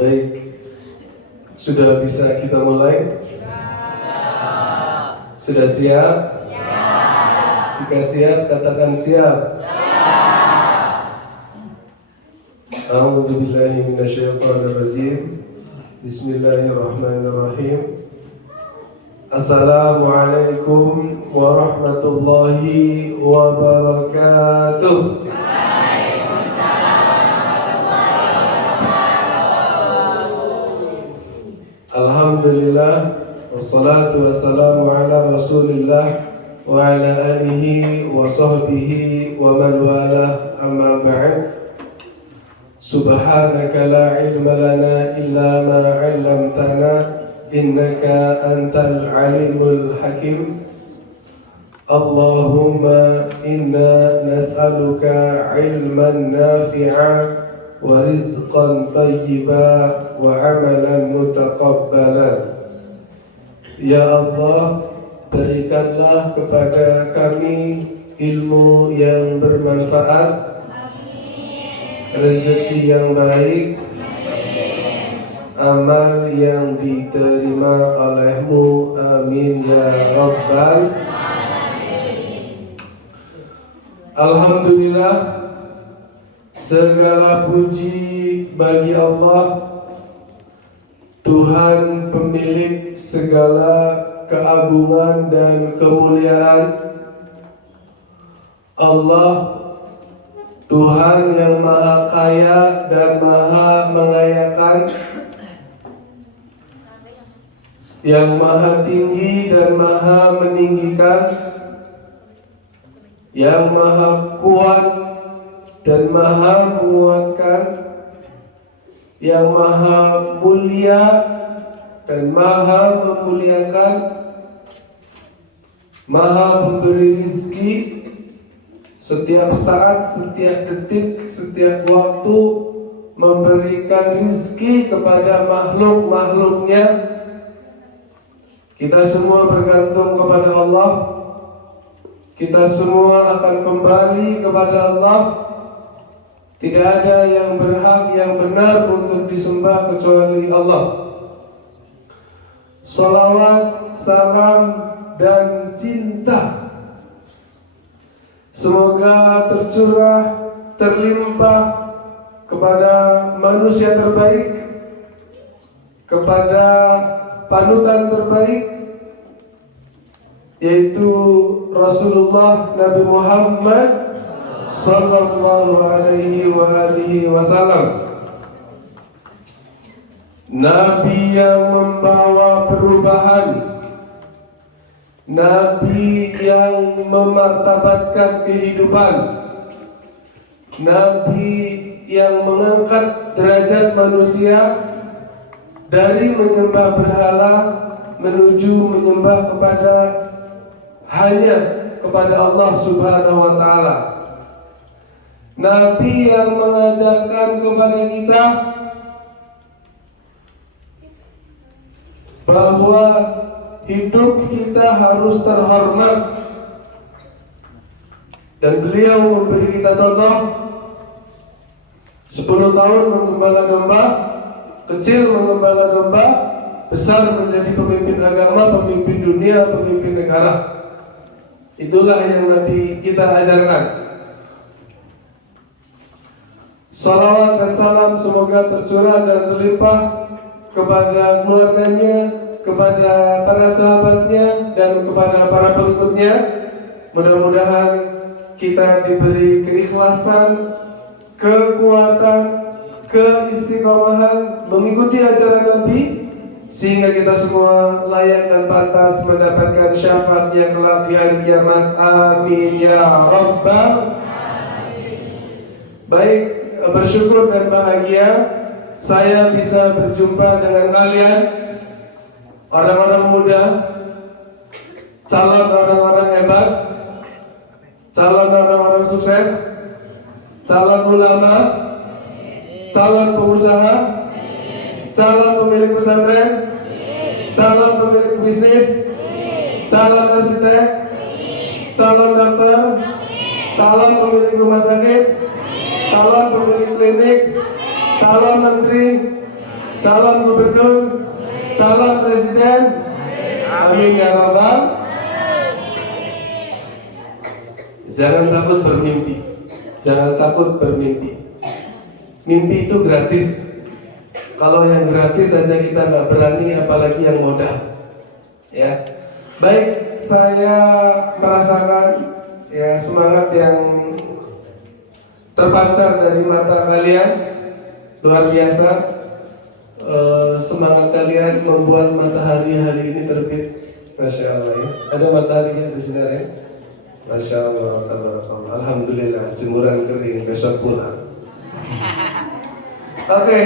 Baik, sudah bisa kita mulai? Sudah siap? Jika siap, katakan siap. A'udzu billahi minasyaitonir rajim. Bismillahirrahmanirrahim. Assalamualaikum warahmatullahi wabarakatuh. Alhamdulillah, wassalatu wassalamu ala rasulillah wa ala alihi wa sahbihi wa man walah, amma ba'd. Subhanaka la ilma lana illa ma 'allamtana innaka antal alimul hakim. Allahumma inna nas'aluka ilman nafi'a wa rizqan tayyiba wa amalan mutaqabbalan. Ya Allah, berikanlah kepada kami ilmu yang bermanfaat, rezeki yang baik, amal yang diterima oleh-Mu, amin ya rabbal alamin. Alhamdulillah, segala puji bagi Allah, Tuhan pemilik segala keagungan dan kemuliaan. Allah, Tuhan yang maha kaya dan maha mengayakan, yang maha tinggi dan maha meninggikan, yang maha kuat dan maha menguatkan, yang maha mulia dan maha memuliakan, maha pemberi rizki setiap saat, setiap detik, setiap waktu, memberikan rizki kepada makhluk-makhluknya. Kita semua bergantung kepada Allah. Kita semua akan kembali kepada Allah. Tidak ada yang berhak, yang benar untuk disembah kecuali Allah. Salawat, salam, dan cinta semoga tercurah, terlimpah kepada manusia terbaik, kepada panutan terbaik, yaitu Rasulullah Nabi Muhammad sallallahu alaihi wa alihi wasallam. Nabi yang membawa perubahan, Nabi yang memartabatkan kehidupan, Nabi yang mengangkat derajat manusia dari menyembah berhala menuju menyembah kepada hanya kepada Allah Subhanahu wa taala. Nabi yang mengajarkan kepada kita bahwa hidup kita harus terhormat, dan beliau memberi kita contoh 10 tahun menggembala domba, kecil menggembala domba, besar menjadi pemimpin agama, pemimpin dunia, pemimpin negara. Itulah yang Nabi kita ajarkan. Salawat dan salam semoga tercurah dan terlimpah kepada keluarganya, kepada para sahabatnya, dan kepada para pengikutnya. Mudah-mudahan kita diberi keikhlasan, kekuatan, keistiqomahan mengikuti ajaran Nabi, sehingga kita semua layak dan pantas mendapatkan syafaatnya kelak di hari kiamat. Amin ya rabbal alamin. Baik, bersyukur dan bahagia saya bisa berjumpa dengan kalian, orang-orang muda, calon orang-orang hebat, calon orang-orang sukses, calon ulama, calon pengusaha, calon pemilik pesantren, calon pemilik bisnis, calon arsitek, calon dokter, calon pemilik rumah sakit, calon pemilik klinik, calon menteri, calon gubernur, calon presiden. Amin ya rabbal. Jangan takut bermimpi. Jangan takut bermimpi. Mimpi itu gratis. Kalau yang gratis saja kita nggak berani, apalagi yang modal. Ya, baik. Saya merasakan ya semangat yang terpancar dari mata kalian luar biasa. Semangat kalian membuat matahari hari ini terbit. Masya Allah ya. Ada matahari di sini ya. Masya Allah, tabarakallah. Alhamdulillah, jemuran kering, besok pulang. Oke,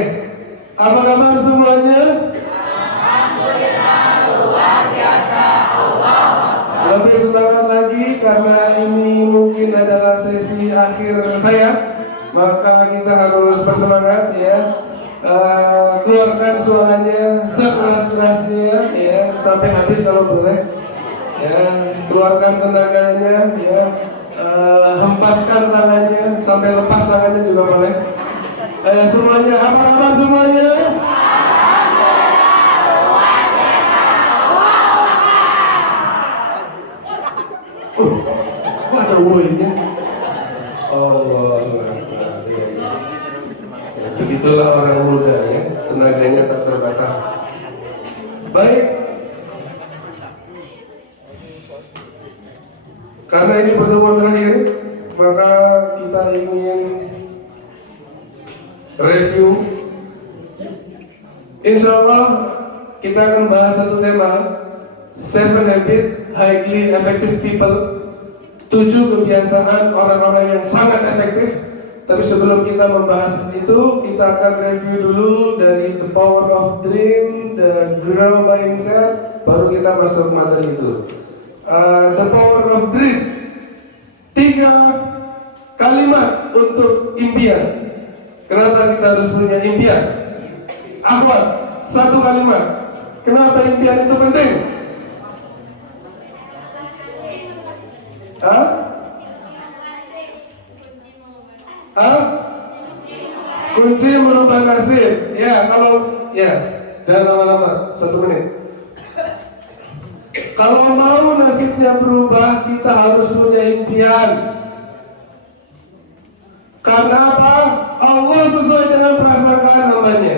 apa kabar semuanya? Alhamdulillah, luar biasa. Allah. Lebih semangat lagi karena ini mungkin adalah sesi akhir saya, maka kita harus bersemangat ya. Keluarkan suaranya sekeras-kerasnya ya, sampai habis kalau boleh. Ya, keluarkan tenaganya ya, hempaskan tangannya sampai lepas tangannya juga boleh. Semuanya, apa kabar semuanya? Kok ada woynya? Allah, begitulah orang muda ya, tenaganya tak terbatas. Baik. Karena ini pertemuan terakhir, maka kita ingin review. Insya Allah kita akan bahas satu tema, 7 habit highly effective people, 7 kebiasaan orang-orang yang sangat efektif. Tapi sebelum kita membahas itu, kita akan review dulu dari The Power of Dream, The Grow Mindset, baru kita masuk materi itu. The Power of Dream, 3 kalimat untuk impian. Kenapa kita harus punya impian? Akhwat, 1 kalimat. Kenapa impian itu penting? Kunci merubah nasib. Ya, kalau ya, jangan lama-lama, 1 menit. Kalau mau nasibnya berubah, kita harus punya impian. Karena apa? Allah sesuai dengan prasangkaan hambanya.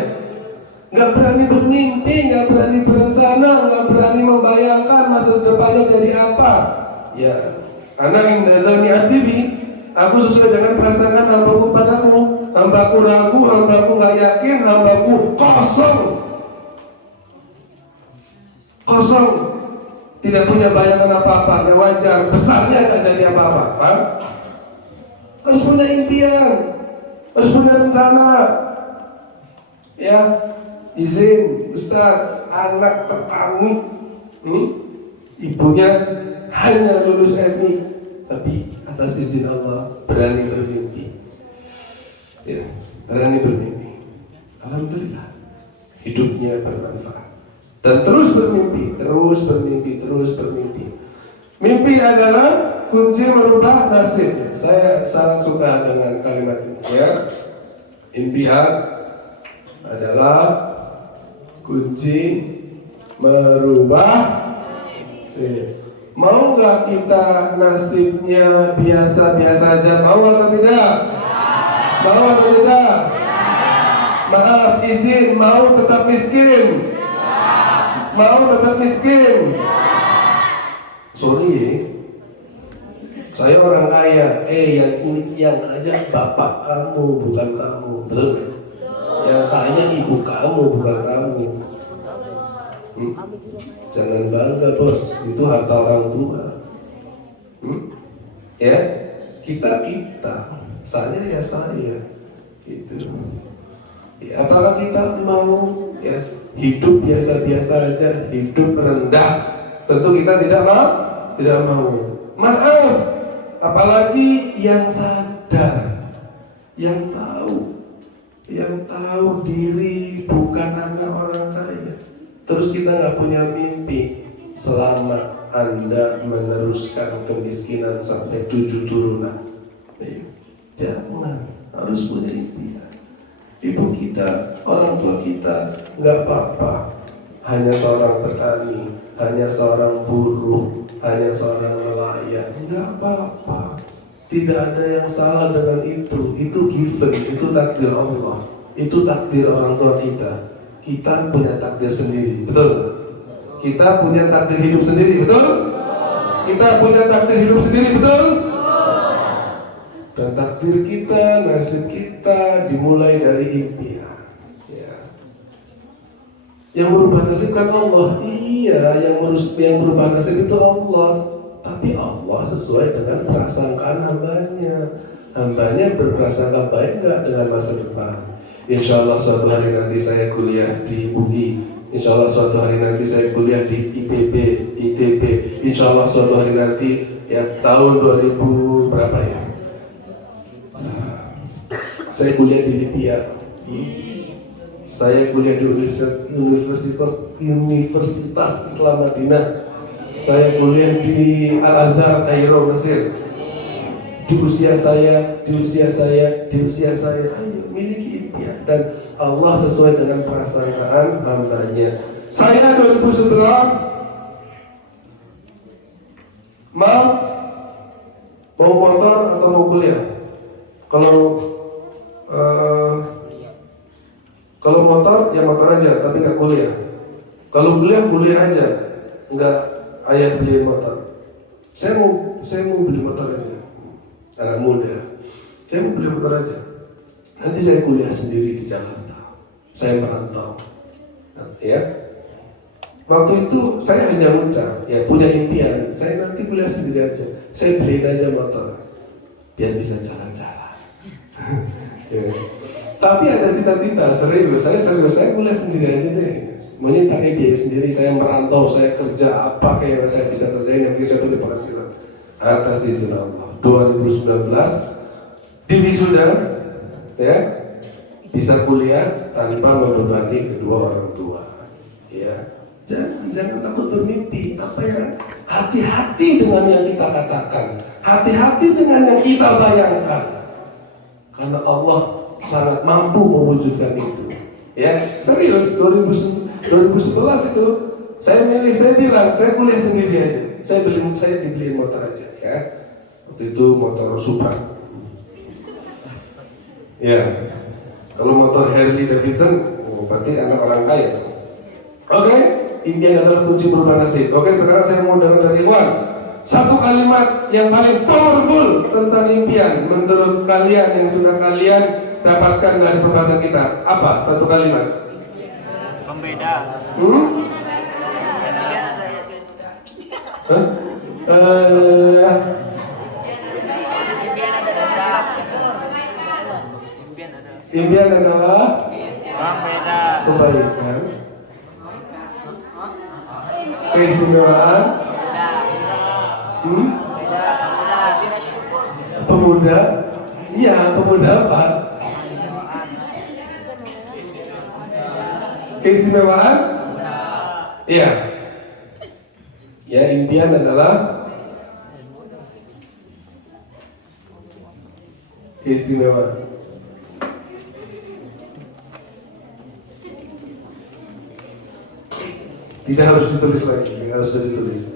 Gak berani bermimpi, gak berani berencana, gak berani membayangkan masa depannya jadi apa. Ya, anak yang dari adibi, aku sesuai dengan prasangkaan hambaku padaku. Hambaku ragu, hambaku gak yakin, hambaku kosong. Kosong. Tidak punya bayangan apa-apa, ya wajar. Besarnya gak jadi apa-apa. Harus punya impian, harus punya rencana. Ya, izin Ustaz, anak petani, ibunya hanya lulus MI, tapi atas izin Allah berani bermimpi. Ya, berani bermimpi. Alhamdulillah, hidupnya bermanfaat. Dan terus bermimpi, terus bermimpi, terus bermimpi. Mimpi adalah kunci merubah nasib. Saya sangat suka dengan kalimat ini ya. Impian adalah kunci merubah nasib. Mau nggak kita nasibnya biasa-biasa aja? Mau atau tidak? Mau atau tidak? Maaf, izin, mau tetap miskin? Mau tetap miskin? Sorry, saya orang kaya. Yang kaya bapak kamu, bukan kamu, betul? Yang kaya ibu kamu, bukan kamu. Jangan bangga bos, itu harta orang tua. Ya, kita, saya ya saya, gitu. Ya, apakah kita mau ya hidup biasa-biasa aja, hidup rendah? Tentu kita tidak mau. Maaf, apalagi yang sadar, yang tahu diri bukan anak orang kaya. Terus kita nggak punya mimpi. Selama Anda meneruskan kemiskinan sampai 7 turunan, jangan, harus punya impian. ibu kita, orang tua kita, nggak apa-apa. Hanya seorang petani, hanya seorang buruh, hanya seorang nelayan, nggak apa-apa. Tidak ada yang salah dengan itu given, itu takdir Allah, itu takdir orang tua kita. Kita punya takdir sendiri, betul nggak? Kita punya takdir hidup sendiri, betul? Kita punya takdir hidup sendiri, betul? Dan takdir kita, nasib kita dimulai dari impian. Ya. Yang merubah nasib kan Allah. Iya, yang merubah nasib itu Allah. Tapi Allah sesuai dengan prasangkaan hambanya. Hambanya berprasangka baik nggak dengan masa depan? Insya Allah suatu hari nanti saya kuliah di UI. Insya Allah suatu hari nanti saya kuliah di IPB, ITB. Insya Allah suatu hari nanti ya tahun 2000 berapa ya? Saya kuliah di Libya. Saya kuliah di Universitas Islam Madinah. Saya kuliah di Al-Azhar, Kairo, Mesir. Di usia saya, ayo miliki impian. Dan Allah sesuai dengan prasangkaan hambanya. Saya 2011 mau motor atau mau kuliah? Kalau motor ya motor aja, tapi nggak kuliah. Kalau kuliah aja, nggak ayah beli motor. Saya mau beli motor aja. Anak muda, saya mau beli motor aja. Nanti saya kuliah sendiri di Jakarta. Saya merantau. Nah, ya. Waktu itu saya hanya ucap, ya punya impian. Saya nanti kuliah sendiri aja. Saya beliin aja motor, biar bisa jalan-jalan. Ya. Tapi ada cita-cita serius. Saya kuliah sendiri aja deh. Maunya pakai biaya sendiri. Saya merantau, saya kerja apa kayak yang saya bisa kerjain, yang bisa beri penghasilan atas izin Allah. 2019 di wisuda, ya bisa kuliah tanpa membebani kedua orang tua. Ya, jangan takut bermimpi. Apa yang hati-hati dengan yang kita katakan, hati-hati dengan yang kita bayangkan. Karena Allah sangat mampu mewujudkan itu. Ya, serius 2011 itu saya bilang saya kuliah sendiri aja. Saya dibeliin motor aja, ya. Waktu itu motor Supra. Ya, kalau motor Harley Davidson, berarti anak orang kaya. Oke, impian adalah kunci berubah nasib. Oke, sekarang saya mau dengar dari Iwan. Satu kalimat yang paling powerful tentang impian menurut kalian yang sudah kalian dapatkan dari pembahasan kita. Apa? Satu kalimat. Pembeda. Impian adalah Pembeda. kebaikan, keistimewaan, pemuda. Iya, pemuda apa? Keistimewaan? Iya. Ya, impian adalah keistimewaan. Tidak harus ditulis lagi, harus ditulis.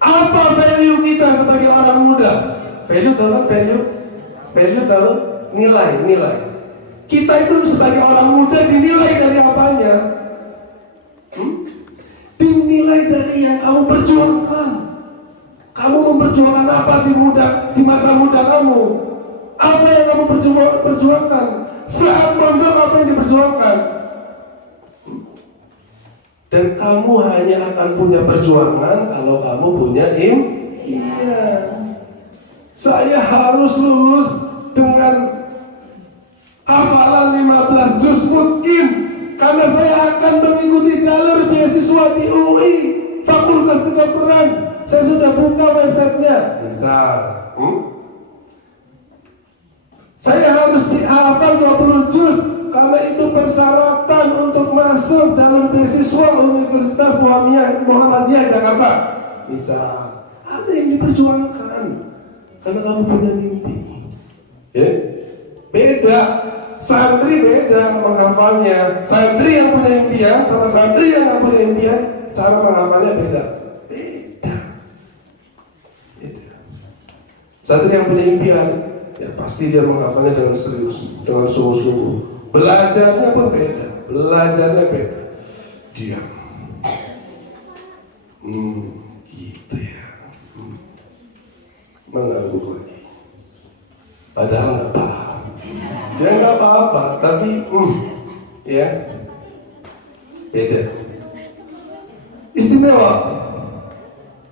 Apa value kita sebagai orang muda? Value tahu kan value? Value tahu? Nilai. Kita itu sebagai orang muda dinilai dari apanya? Dinilai dari yang kamu perjuangkan. Kamu memperjuangkan apa di masa muda kamu? Apa yang kamu perjuangkan? Saat pondok apa yang diperjuangkan? Dan kamu hanya akan punya perjuangan kalau kamu punya impian. Saya harus lulus dengan hafalan 15 juz mungkin karena saya akan mengikuti jalur beasiswa di UI Fakultas Kedokteran. Saya sudah buka websitenya. Misal, saya harus hafal 20 juz karena itu persyaratan untuk masuk jalur beasiswa Universitas Muhammadiyah Jakarta. Misal, ada yang diperjuangkan karena kamu punya mimpi. Ya? Beda Santri beda menghafalnya. Santri yang punya impian sama santri yang nggak punya impian, cara menghafalnya beda. Beda. Santri yang punya impian, ya pasti dia menghafalnya dengan serius, dengan sungguh-sungguh. Belajarnya pun beda. Belajarnya beda. Diam. Gitu ya. Mengangguk lagi. Padahal nggak paham. Ya nggak apa-apa, tapi ya beda. Istimewa.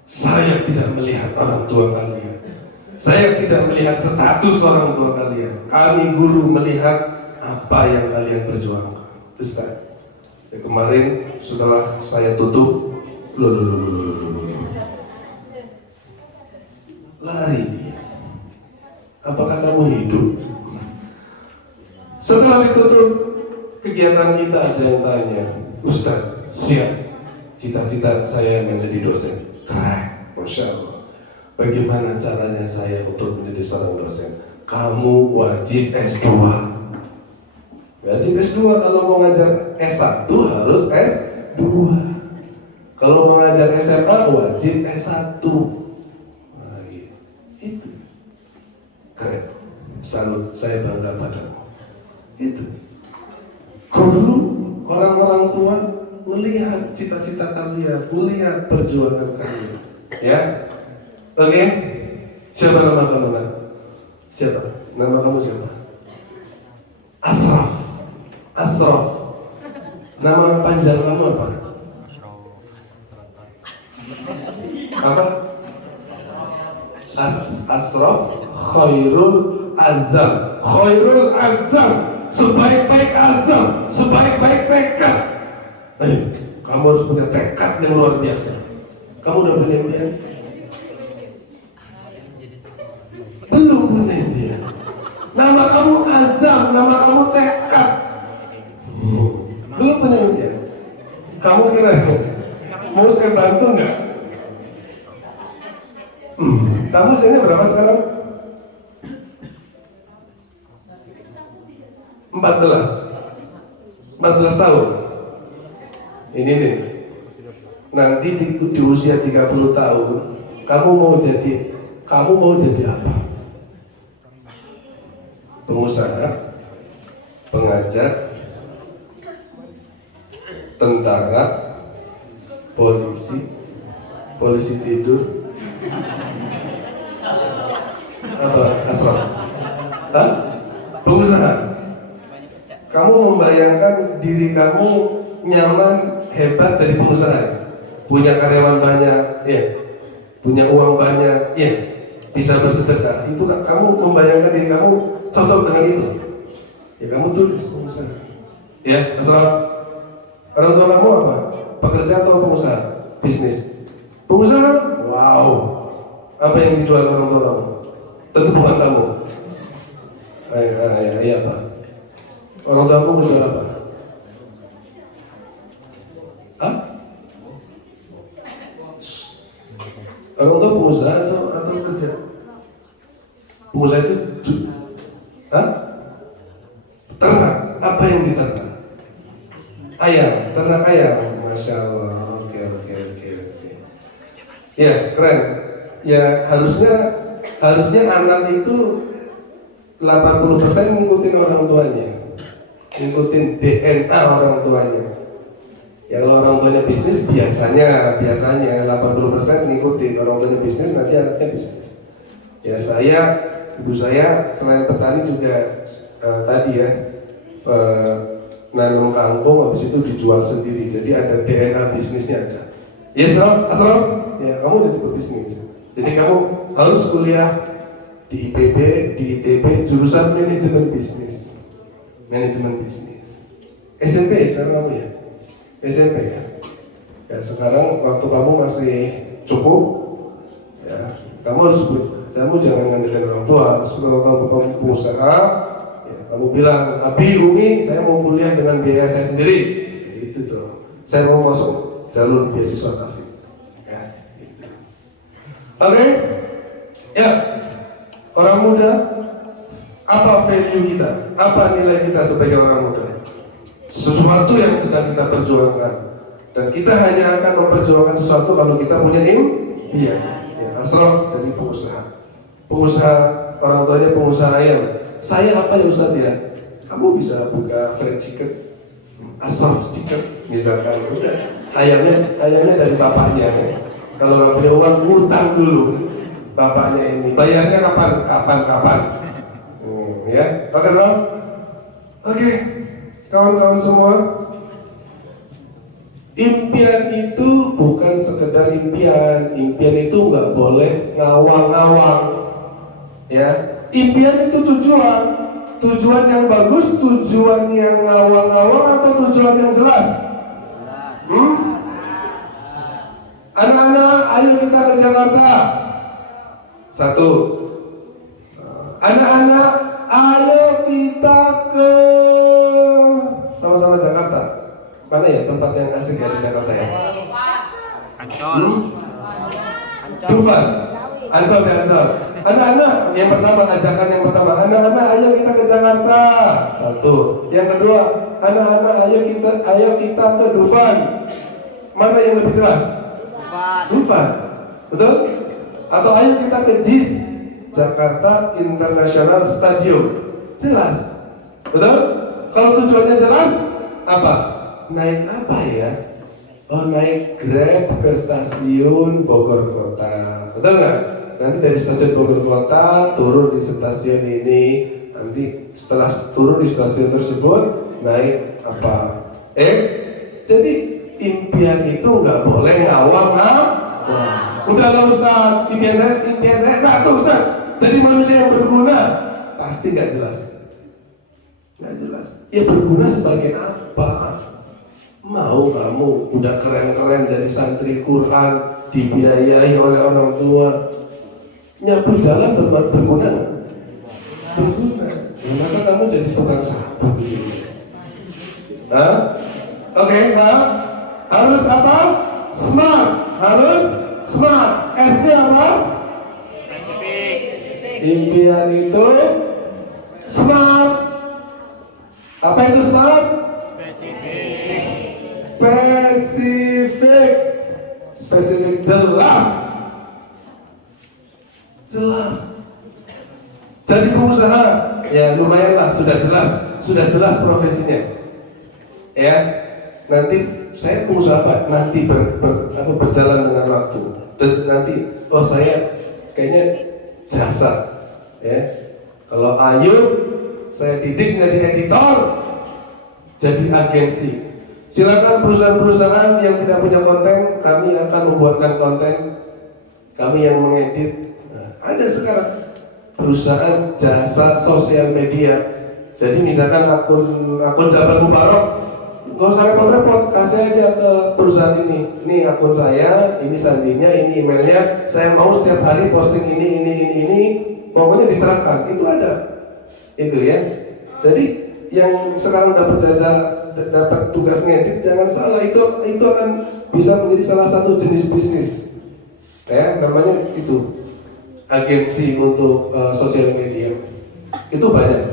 Saya tidak melihat orang tua kalian. Saya tidak melihat status orang tua kalian. Kami guru melihat apa yang kalian perjuangkan. Ustaz. Ya, kemarin setelah saya tutup, lari dia. Apakah kamu hidup? Setelah ditutup kegiatan kita, ada yang tanya, Ustaz, siap, cita-cita saya menjadi dosen. Keren, Masya Allah. Bagaimana caranya saya untuk menjadi seorang dosen? Kamu wajib S2. Wajib S2. Kalau mau ngajar S1 harus S2. Kalau mau ngajar SMA wajib S1. Nah, itu keren. Salut, saya bangga padamu. Itu guru, orang-orang tua melihat cita-cita kalian, melihat perjuangan kalian. Ya, oke. Siapa nama kamu? Siapa? Nama kamu siapa? Asraf. Asraf. Nama panjang kamu apa? Apa? Asraf Khairul Azam. Khairul Azam. Sebaik-baik azam, sebaik-baik tekad. Kamu harus punya tekad yang luar biasa. Kamu udah punya impian? Belum punya impian. Nama kamu azam, nama kamu tekad. Belum punya impian. Kamu kira mau saya bantu nggak? Kamu usianya berapa sekarang? 14 tahun. Ini nih. Nanti di usia 30 tahun, kamu mau jadi apa? Pengusaha, pengajar, tentara, polisi tidur, apa? Asraf? Hah? Pengusaha. Kamu membayangkan diri kamu nyaman, hebat jadi pengusaha, punya karyawan banyak, ya, punya uang banyak, ya, bisa bersedekah. Itu kan kamu membayangkan diri kamu cocok dengan itu. Ya kamu tulis pengusaha. Ya, asal orang tua kamu apa? Pekerja atau pengusaha? Bisnis. Pengusaha? Wow. Apa yang dijual orang tua kamu? Tentu bukan kamu. Iya apa? Orang tua kamu jual apa? Hah? Orang tua pengusaha atau kerja? Pengusaha itu hah? Ternak. Apa yang diternak? Ayam, ternak ayam. Masya Allah. Oke. Ya, keren. Ya, harusnya anak itu 80% ngikutin orang tuanya. Ngikutin DNA orang tuanya. Ya kalau orang tuanya bisnis biasanya 80% ngikutin orang tuanya bisnis, nanti anaknya bisnis. Ya ibu saya selain petani juga tadi ya nanam kangkung, habis itu dijual sendiri. Jadi ada DNA bisnisnya ada. Ya Asraf, ya kamu jadi berbisnis. Jadi kamu harus kuliah di IPB, di ITB, jurusan manajemen bisnis. Manajemen bisnis. SMP sekarang kamu ya? SMP ya? Ya sekarang waktu kamu masih cukup, ya kamu jangan ngandelin orang tua. Kalau kamu pengusaha, ya, kamu bilang, Abi, Umi, saya mau kuliah dengan biaya saya sendiri. Itu dong. Saya mau masuk jalur beasiswa Taufik. Ya, gitu. Oke? Ya, orang muda, Apa value kita? Apa nilai kita sebagai orang muda? Sesuatu yang sedang kita perjuangkan. Dan kita hanya akan memperjuangkan sesuatu kalau kita punya impian. Ya, Asraf jadi pengusaha. Pengusaha, orang tuanya pengusaha ayam. Saya apa ya Ustaz ya? Kamu bisa buka fried chicken, Asraf chicken, misalkan. Udah. Ayamnya dari bapaknya. Ya. Kalau nggak punya uang, ngutang dulu. Bapaknya ini. Bayarnya kapan? Ya, oke Sob? Oke, kawan-kawan semua. Impian itu bukan sekedar impian. Impian itu nggak boleh ngawang-ngawang. Ya, impian itu tujuan. Tujuan yang bagus, tujuan yang ngawang-ngawang atau tujuan yang jelas? Anak-anak, ayo kita ke Jakarta. Satu. Anak-anak, ayo kita ke sama-sama Jakarta. Mana ya tempat yang asik ya di Jakarta ya? Ancol. Dufan, Ancol ya Ancol. Anak-anak, yang pertama ajakan yang pertama. Anak-anak, ayo kita ke Jakarta. Satu. Yang kedua, anak-anak, ayo kita ke Dufan. Mana yang lebih jelas? Dufan. Betul? Atau ayo kita ke JIS, Jakarta International Stadium. Jelas. Betul? Kalau tujuannya jelas, apa? Naik apa ya? Oh, naik Grab ke stasiun Bogor Kota. Betul nggak? Nanti dari stasiun Bogor Kota turun di stasiun ini. Nanti setelah turun di stasiun tersebut naik apa? Jadi impian itu nggak boleh ngawang. Udah lah Ustaz, impian saya satu Ustaz. Jadi manusia yang berguna. Pasti nggak jelas. Nggak jelas. Ya berguna sebagai apa? Mau kamu udah keren-keren jadi santri Quran, dibiayai oleh orang tua, nyapu jalan berguna nggak? Berguna. Ya, masa kamu jadi tukang sapu gitu? Oke, Pak. Harus apa? Smart. Harus smart. SD apa? Spesifik. Impian itu smart. Apa itu smart? Spesifik, jelas. Jadi pengusaha, ya lumayan lah, sudah jelas profesinya. Ya, nanti saya pengusaha apa? Nanti berjalan dengan waktu. Dan nanti, oh saya kayaknya jasa. Ya, kalau Ayub, saya didik jadi editor, jadi agensi. Silakan perusahaan-perusahaan yang tidak punya konten, kami akan membuatkan konten, kami yang mengedit. Nah, ada sekarang perusahaan jasa sosial media. Jadi misalkan akun Jabar Mubarok, nggak usah repot-repot, kasih aja ke perusahaan ini. Ini akun saya, ini sandinya, ini emailnya. Saya mau setiap hari posting ini. Pokoknya diserahkan. Itu ada, itu ya. Jadi yang sekarang dapat tugas ngedit, jangan salah, itu akan bisa menjadi salah satu jenis bisnis. Ya, namanya itu agensi untuk sosial media. Itu banyak.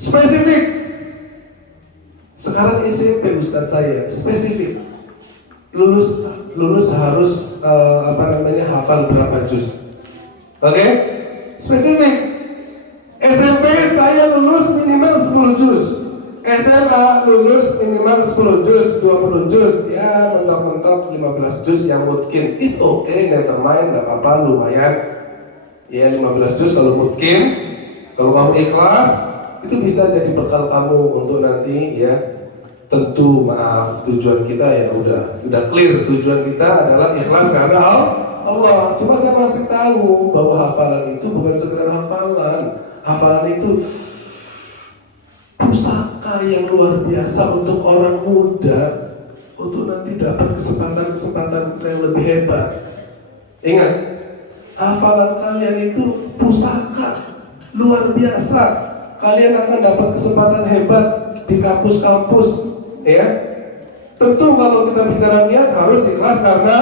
Spesifik. Sekarang SMP Ustadz saya spesifik. Lulus harus hafal berapa juz. Oke? Spesifik. SMP saya lulus minimal 10 juz. SMA lulus minimal 10 juz, 20 juz, ya mentok-mentok 15 juz yang mungkin. Is okay, never mind, gak apa-apa, lumayan. Ya 15 juz kalau mungkin. Kalau kamu ikhlas, itu bisa jadi bekal kamu untuk nanti ya. Tentu maaf, tujuan kita ya udah clear. Tujuan kita adalah ikhlas karena Allah. Cuma saya masih tahu bahwa hafalan itu bukan sekedar hafalan. Hafalan itu pusaka yang luar biasa untuk orang muda, untuk nanti dapat kesempatan yang lebih hebat. Ingat, hafalan kalian itu pusaka luar biasa. Kalian akan dapat kesempatan hebat di kampus-kampus, ya. Tentu kalau kita bicara niat harus ikhlas karena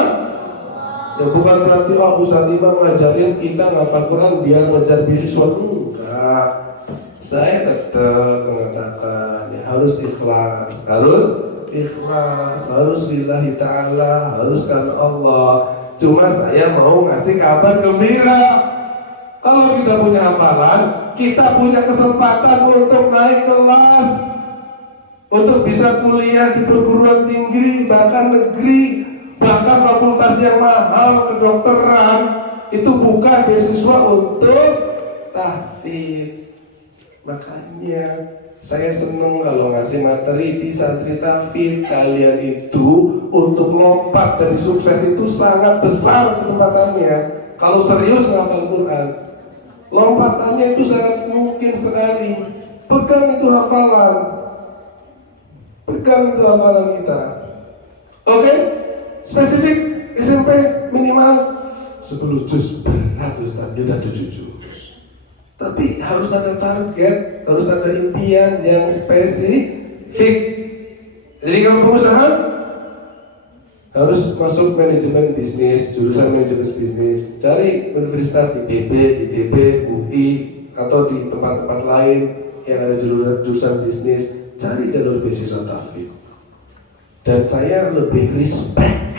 ya bukan berarti Ustaz Imam ngajarin kita ngafal Quran biar ngejar beasiswa. Enggak. saya tetap mengatakan ya harus ikhlas, harus lillahi ta'ala, harus karena Allah. Cuma saya mau ngasih kabar gembira. Kalau kita punya hafalan, kita punya kesempatan untuk naik kelas, untuk bisa kuliah di perguruan tinggi, bahkan negeri, bahkan fakultas yang mahal, kedokteran. Itu bukan beasiswa untuk tahfidz. Makanya saya seneng kalau ngasih materi di santri tahfidz. Kalian itu untuk lompat jadi sukses itu sangat besar kesempatannya. Kalau serius ngafal Quran, lompatannya itu sangat mungkin sekali. Pegang itu hafalan, kita. Oke? Spesifik SMP minimal 10 juz berat Ustaz, ya udah 7 juz. Tapi harus ada target, harus ada impian yang spesifik. Jadi kalau pengusaha harus masuk manajemen bisnis, jurusan manajemen bisnis, cari universitas IPB, ITB, UI, atau di tempat-tempat lain yang ada jurusan bisnis, cari jalur beasiswa tahfidz. Dan saya lebih respect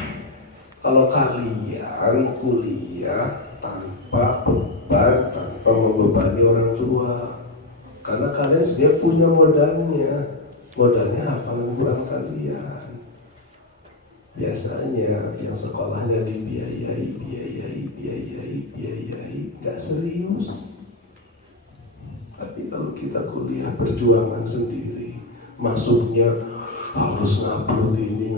kalau kalian kuliah tanpa beban, tanpa membebani orang tua, karena kalian sebenarnya punya modalnya hafalan Quran kalian. Biasanya yang sekolahnya dibiayai, nggak serius. Tapi kalau kita kuliah perjuangan sendiri, masuknya harus ngupload ini,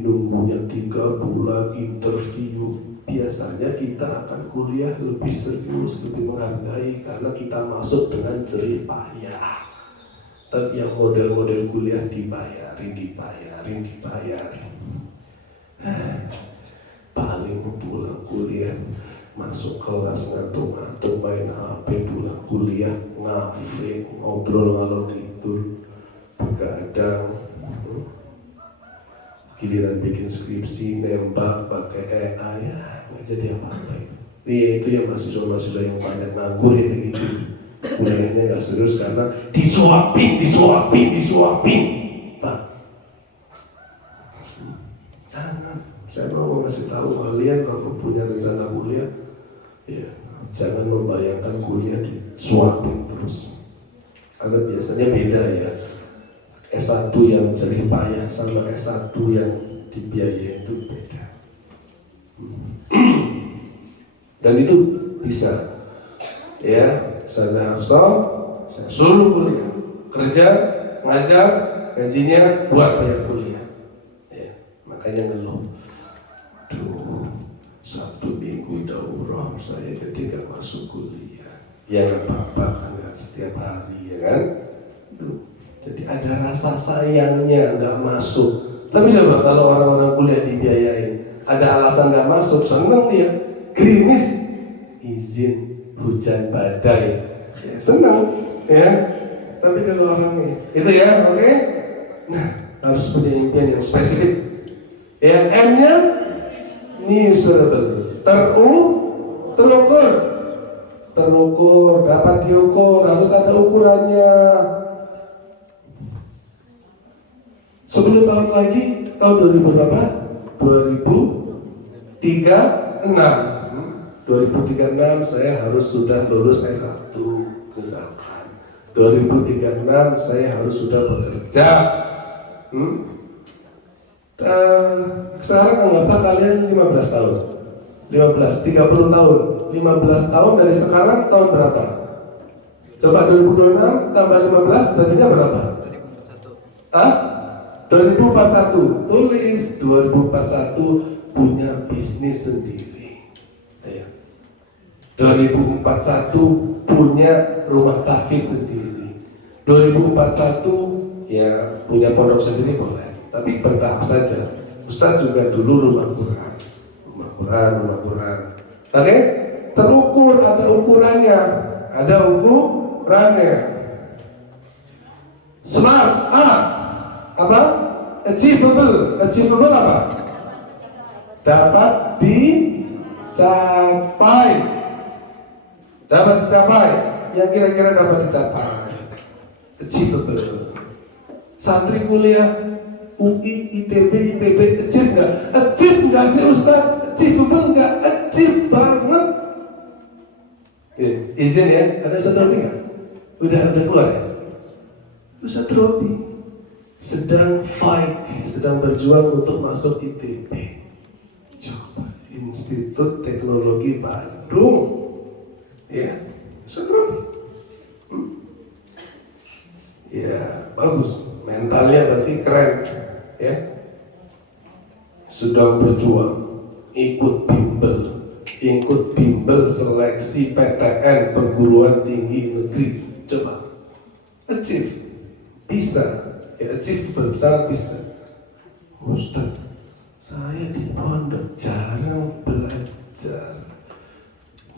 nunggunya 3 bulan interview. Biasanya kita akan kuliah lebih serius, lebih menghargai karena kita masuk dengan jerih payah. Tapi yang model-model kuliah dibayarin. Paling pulang kuliah masuk kelas ngantuk-ngantuk main HP, pulang kuliah ngafe, ngobrol ngalor tidur, begadang, giliran bikin skripsi nembak pakai AI, ya nggak jadi apa-apa. Itu ya mahasiswa-mahasiswa yang banyak nganggur ya kayak gitu. Kuliahnya nggak serius karena disuapin. Pak, jangan. Saya mau ngasih tahu kalian kalau punya rencana kuliah, ya jangan membayangkan kuliah disuapin terus. Karena biasanya beda ya. S1 yang jerih payah sama S1 yang dibiayai itu beda. Dan itu bisa. Ya. Saya hafal, saya suruh kuliah, kerja, ngajar, gajinya buat bayar kuliah. Ya, makanya ngeluh. Aduh, Sabtu Minggu daurah saya jadi gak masuk kuliah. Ya gak apa-apa kan, gak setiap hari ya kan. Itu. Jadi ada rasa sayangnya gak masuk. Tapi coba kalau orang-orang kuliah dibiayain, ada alasan gak masuk, seneng dia, gerimis, izin hujan badai, ya senang ya. Tapi kalau orangnya itu ya, oke. Nah, harus punya impian yang spesifik. Ya, M-nya measurable, terukur, dapat diukur, harus ada ukurannya. 10 tahun lagi, tahun 2000 berapa? 2036. 2036 saya harus sudah lulus S1 misalkan. 2036 saya harus sudah bekerja. Sekarang anggaplah kalian 15 tahun. 30 tahun. 15 tahun dari sekarang tahun berapa? Coba 2026 tambah 15 jadinya berapa? 2041. Tulis 2041 punya bisnis sendiri. 2041 punya rumah tahfidz sendiri. 2041 ya punya pondok sendiri boleh, tapi bertahap saja. Ustadz juga dulu rumah Quran. Oke? Terukur, ada ukurannya. Smart, apa? Achievable apa? Dapat dicapai. dapat dicapai, yang kira-kira dapat dicapai, achievable. Santri kuliah UI, ITB, IPB, achieve nggak? Achieve nggak sih Ustaz? Achievable nggak? Achieve banget. Izin ya, ada Ustaz Robi nggak? Udah keluar ya? Ustaz Robi sedang fight, sedang berjuang untuk masuk ITB. Coba, Institut Teknologi Bandung. Ya, Ustaz Robi. Ya, bagus. Mentalnya berarti keren. Ya, sedang berjuang, ikut bimbel seleksi PTN perguruan tinggi negeri. Coba achieve, bisa ya, achievable, sangat bisa. Ustaz, saya di pondok jarang belajar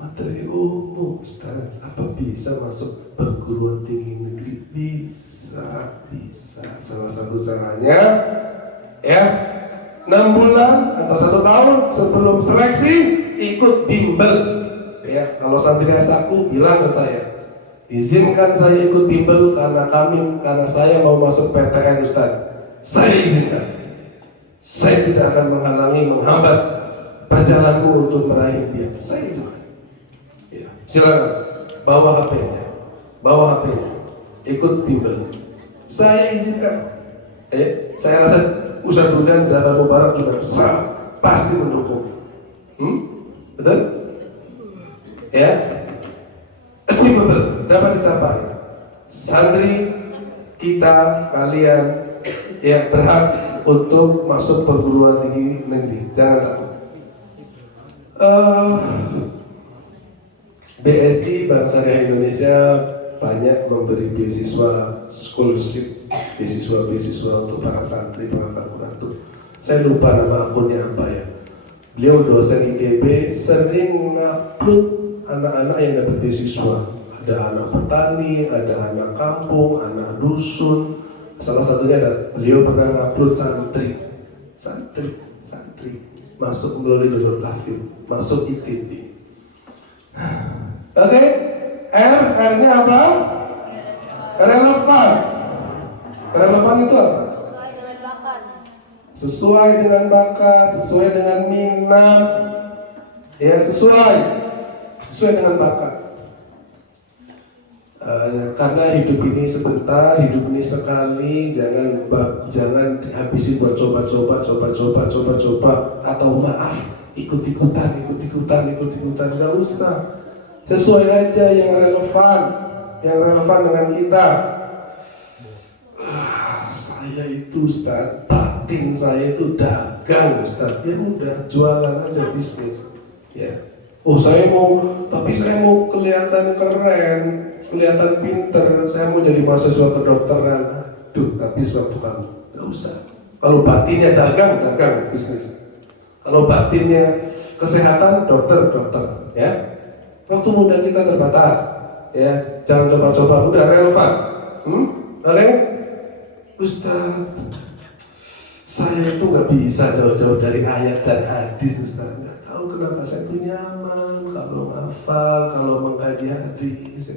materi umum. Ustaz, apa bisa masuk perguruan tinggi negeri? Bisa. Salah satu caranya ya, 6 bulan atau 1 tahun sebelum seleksi ikut bimbel. Ya, kalau santri aku bilang ke saya, izinkan saya ikut bimbel karena saya mau masuk PTN Ustaz. Saya izinkan. Saya tidak akan menghambat perjalananmu untuk meraih dia. Saya izinkan. Ya, silakan bawa HP-nya, ikut bimbel. Saya izinkan. Saya rasa Ustaz Rudan Jabar Mubarak juga pasti mendukung. Betul? Ya, achievable, dapat dicapai. Santri kita, kalian ya berhak untuk masuk perguruan tinggi negeri. Jangan takut. BSI Bank Syariah Indonesia banyak memberi beasiswa scholarship, beasiswa untuk para santri, para fakuratur. Saya lupa nama akunnya apa ya. Beliau dosen ITB, sering ngupload anak-anak yang dapat beasiswa. Ada anak petani, ada anak kampung, anak dusun. Salah satunya beliau pernah ngupload santri masuk melalui jalur tahfidz, masuk ITB. Oke, R-nya apa? Relevan. Relevan itu apa? Sesuai dengan bakat, sesuai dengan minat, ya sesuai dengan bakat. Karena hidup ini sebentar, hidup ini sekali, jangan habisi buat coba-coba, atau maaf, ikut-ikutan, nggak usah. Sesuai aja yang relevan dengan kita. Saya itu Ustaz, batin saya itu dagang Ustaz. Ya udah, jualan aja, bisnis. Ya. Saya mau kelihatan keren, kelihatan pinter. Saya mau jadi mahasiswa kedokteran. Aduh, habis waktu kamu. Gak usah. Kalau batinnya dagang, bisnis. Kalau batinnya kesehatan, dokter. Ya. Waktu muda kita terbatas. Ya, jangan coba-coba. Udah relevan. Oke? Ustaz, saya itu nggak bisa jauh-jauh dari ayat dan hadis Ustaz. Nggak tahu kenapa saya itu nyaman kalau hafal, kalau mengkaji hadis.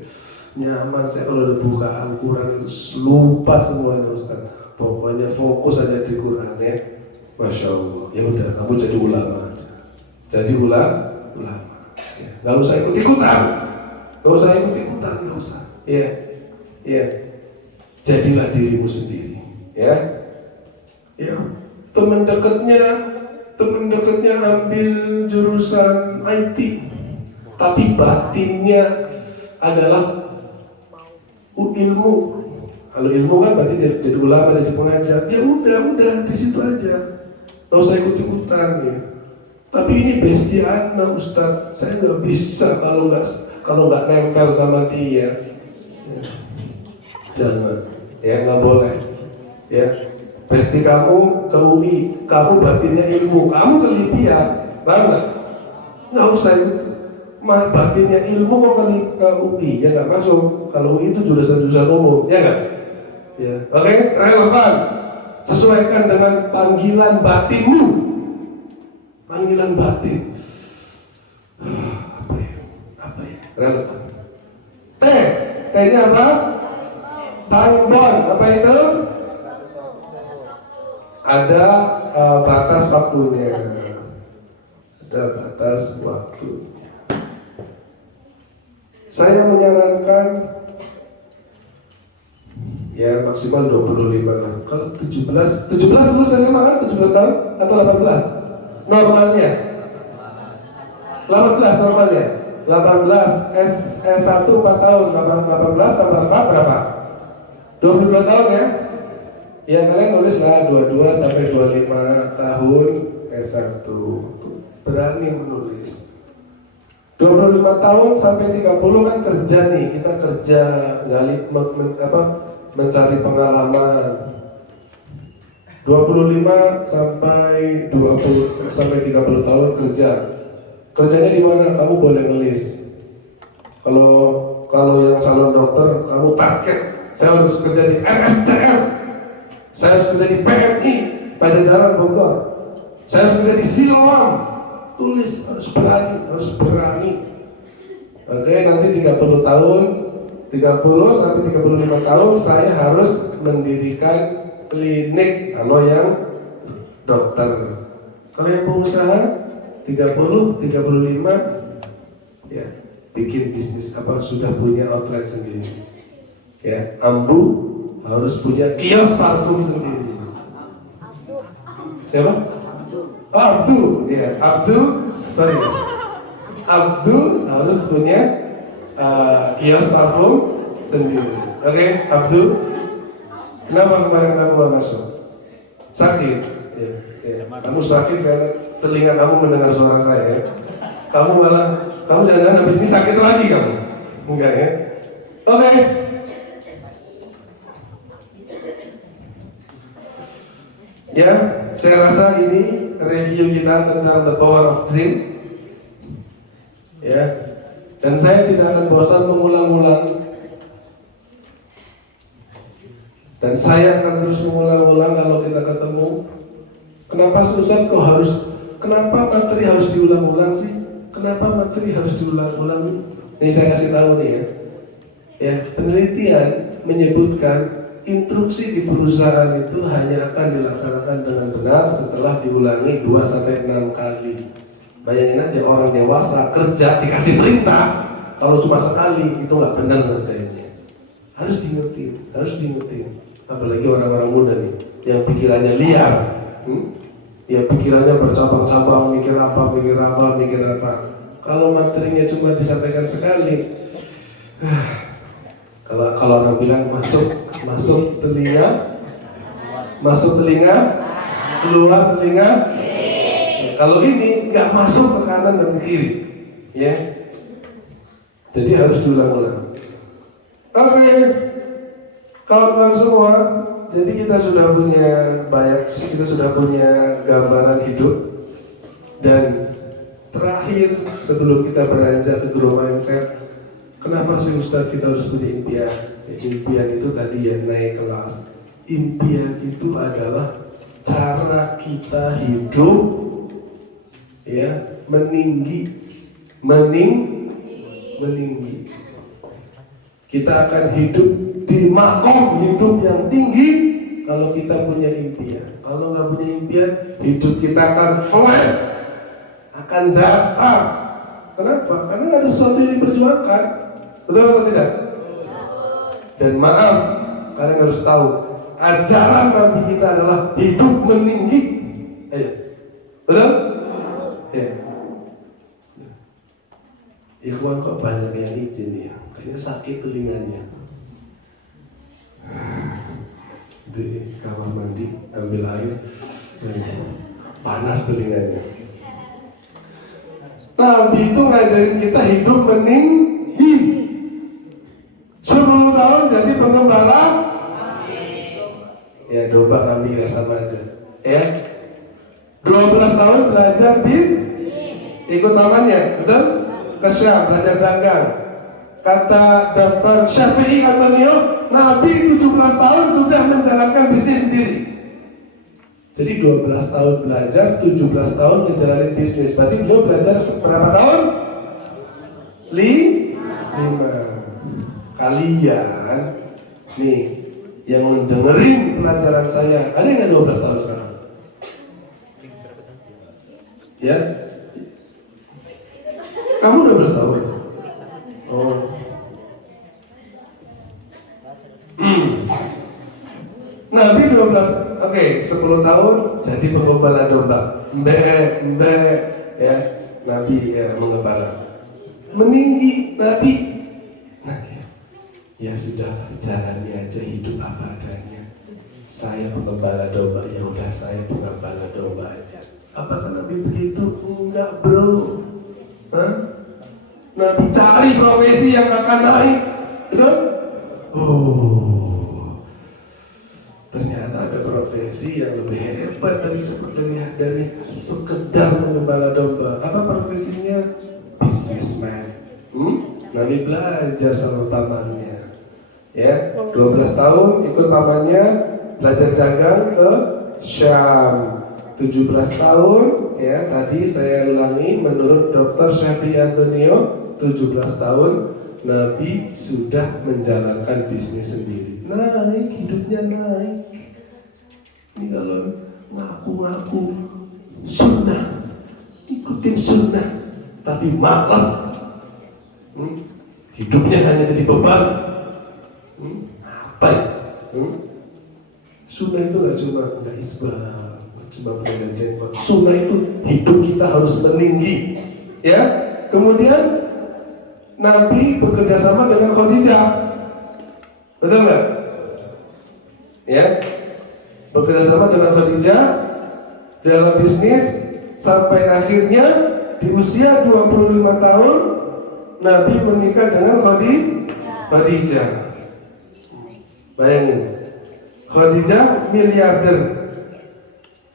Nyaman saya kalau udah buka Al-Quran itu lupa semuanya Ustaz. Pokoknya fokus aja di Quran ya. Masya Allah. Ya udah, kamu jadi ulama. Jadi ulama. Ya. Nggak usah ikut-ikutan. Nggak usah. Ya. Jadilah dirimu sendiri. Ya. Teman dekatnya ambil jurusan IT, tapi batinnya adalah ilmu. Kalau ilmu kan berarti jadi ulama, jadi pengajar. Ya udah di situ aja. Nggak usah ikut-ikutan ya. Tapi ini bestie anak Ustaz, saya nggak bisa kalau nggak nempel sama dia. Ya. Jangan, ya nggak boleh. Ya, bestie kamu ke UI, kamu batinnya ilmu, kamu ke Libya, banget. Nggak usah itu. Batinnya ilmu kok ke UI, ya nggak masuk. Kalau UI itu jurusan umum, ya nggak? Ya. Oke, relevan. Sesuaikan dengan panggilan batinmu. Panggilan batin. Apa ya? Relevan. T-nya apa? Time bond. Apa itu? Ada batas waktunya. Ada batas waktu. Saya menyarankan ya maksimal 25 lah. Kalau 17 lulus SMA kan 17 tahun atau 18? Normalnya 18 normalnya. 18 S1 4 tahun, 18 tambah 4 berapa? 22 tahun ya? Ya kalian nulis lah 22 sampai 25 tahun S1. Berani menulis. 25 tahun sampai 30 kan kerja nih, kita kerja gali mencari pengalaman. 25 sampai 20 sampai 30 tahun kerja. Kerjanya di mana? Kamu boleh ngelis. Kalau yang calon dokter, kamu target. Saya harus kerja di RSCM. Saya harus kerja di PMI, Pajajaran Bogor. Saya harus kerja di Siloam. Tulis, harus berani. Oke, nanti 30 tahun, 30 sampai 35 tahun saya harus mendirikan klinik. Kalau yang dokter. Kalau yang pengusaha 30, 35 ya bikin bisnis sudah punya outlet sendiri. Ya, Ambu harus punya kios parfum sendiri. Siapa? Abdu harus punya kios parfum sendiri. Oke, Abdu. Kenapa kemarin kamu gak masuk? Sakit? Ya. Kamu sakit karena telinga kamu mendengar suara saya. Kamu jangan-jangan habis ini sakit lagi kamu? Enggak ya? Oke. Ya, saya rasa ini review kita tentang the power of dream. Ya, dan saya tidak akan bosan mengulang-ulang. Dan saya akan terus mengulang-ulang kalau kita ketemu. Kenapa Ustaz kenapa materi harus diulang-ulang sih? Kenapa materi harus diulang-ulang? Ini saya kasih tahu nih ya. Ya, penelitian menyebutkan instruksi di perusahaan itu hanya akan dilaksanakan dengan benar setelah diulangi 2-6 kali. Bayangin aja orang dewasa kerja dikasih perintah, kalau cuma sekali itu nggak benar ngerjainnya. Harus diingetin. Apalagi orang-orang muda nih, yang pikirannya liar, ya pikirannya bercabang-cabang, mikir apa. Kalau materinya cuma disampaikan sekali, kalau orang bilang masuk telinga, keluar telinga. Kalau ini nggak masuk ke kanan dan ke kiri, ya. Jadi harus diulang-ulang. Oke, kawan-kawan semua, jadi kita sudah punya gambaran hidup. Dan terakhir sebelum kita beranjak ke grow mindset, kenapa sih Ustadz kita harus punya impian? Impian itu tadi ya naik kelas. Impian itu adalah cara kita hidup ya meninggi. Kita akan hidup di makom hidup yang tinggi kalau kita punya impian. Kalau nggak punya impian, hidup kita akan flat, akan datar. Kenapa? Karena nggak ada sesuatu yang diperjuangkan. Betul atau tidak? Dan maaf, kalian harus tahu, ajaran Nabi kita adalah hidup meninggi. Ayo, betul? Ya. Ikhwan kok banyak yang izin ya? Kayaknya sakit telinganya. Di kamar mandi ambil air, panas telinganya. Nabi itu ngajarin kita hidup meninggi. 10 tahun jadi pengembala. Ya domba kami sama aja. Ya. 12 tahun belajar ikut tamannya, betul? Ke Syam belajar dagang. Kata Dr. Syafi'i Antonio, Nabi 17 tahun sudah menjalankan bisnis sendiri. Jadi 12 tahun belajar, 17 tahun menjalani bisnis. Berarti beliau belajar berapa tahun? 5. kalian nih yang mendengerin pelajaran saya, ada yang 12 tahun sekarang? Ya? Kamu 12 tahun? Oh. Nabi 12, oke, 10 tahun jadi penggembala domba. Mbe, ya, Nabi ya mengembala. Meninggi Nabi. Nah, ya sudah, jalani aja hidup apa adanya. Saya penggembala domba, ya udah saya penggembala domba aja. Apakah Nabi begitu? Enggak, bro. Hah? Nabi cari profesi yang akan naik, betul? Oh, ternyata ada profesi yang lebih hebat dari sekedar menggembala domba. Apa profesinya? Businessman. Nabi belajar sama pamannya. Ya, 12 tahun ikut pamannya belajar dagang ke Syam. 17 tahun, ya tadi saya ulangi menurut Dr. Syafi'i Antonio, 17 tahun Nabi sudah menjalankan bisnis sendiri. Naik, hidupnya naik. Ini kalau ngaku-ngaku sunnah, ikutin sunnah, tapi malas. Hidupnya hanya jadi beban. Apa ya? Sunnah itu gak cuma gak isbah, cuma pengajian jenggot. Sunnah itu hidup kita harus meninggi. Ya, kemudian Nabi bekerja sama dengan Khadijah, betul nggak? Ya, bekerja sama dengan Khadijah dalam bisnis sampai akhirnya di usia 25 tahun Nabi menikah dengan Khadijah. Bayangin, Khadijah miliarder.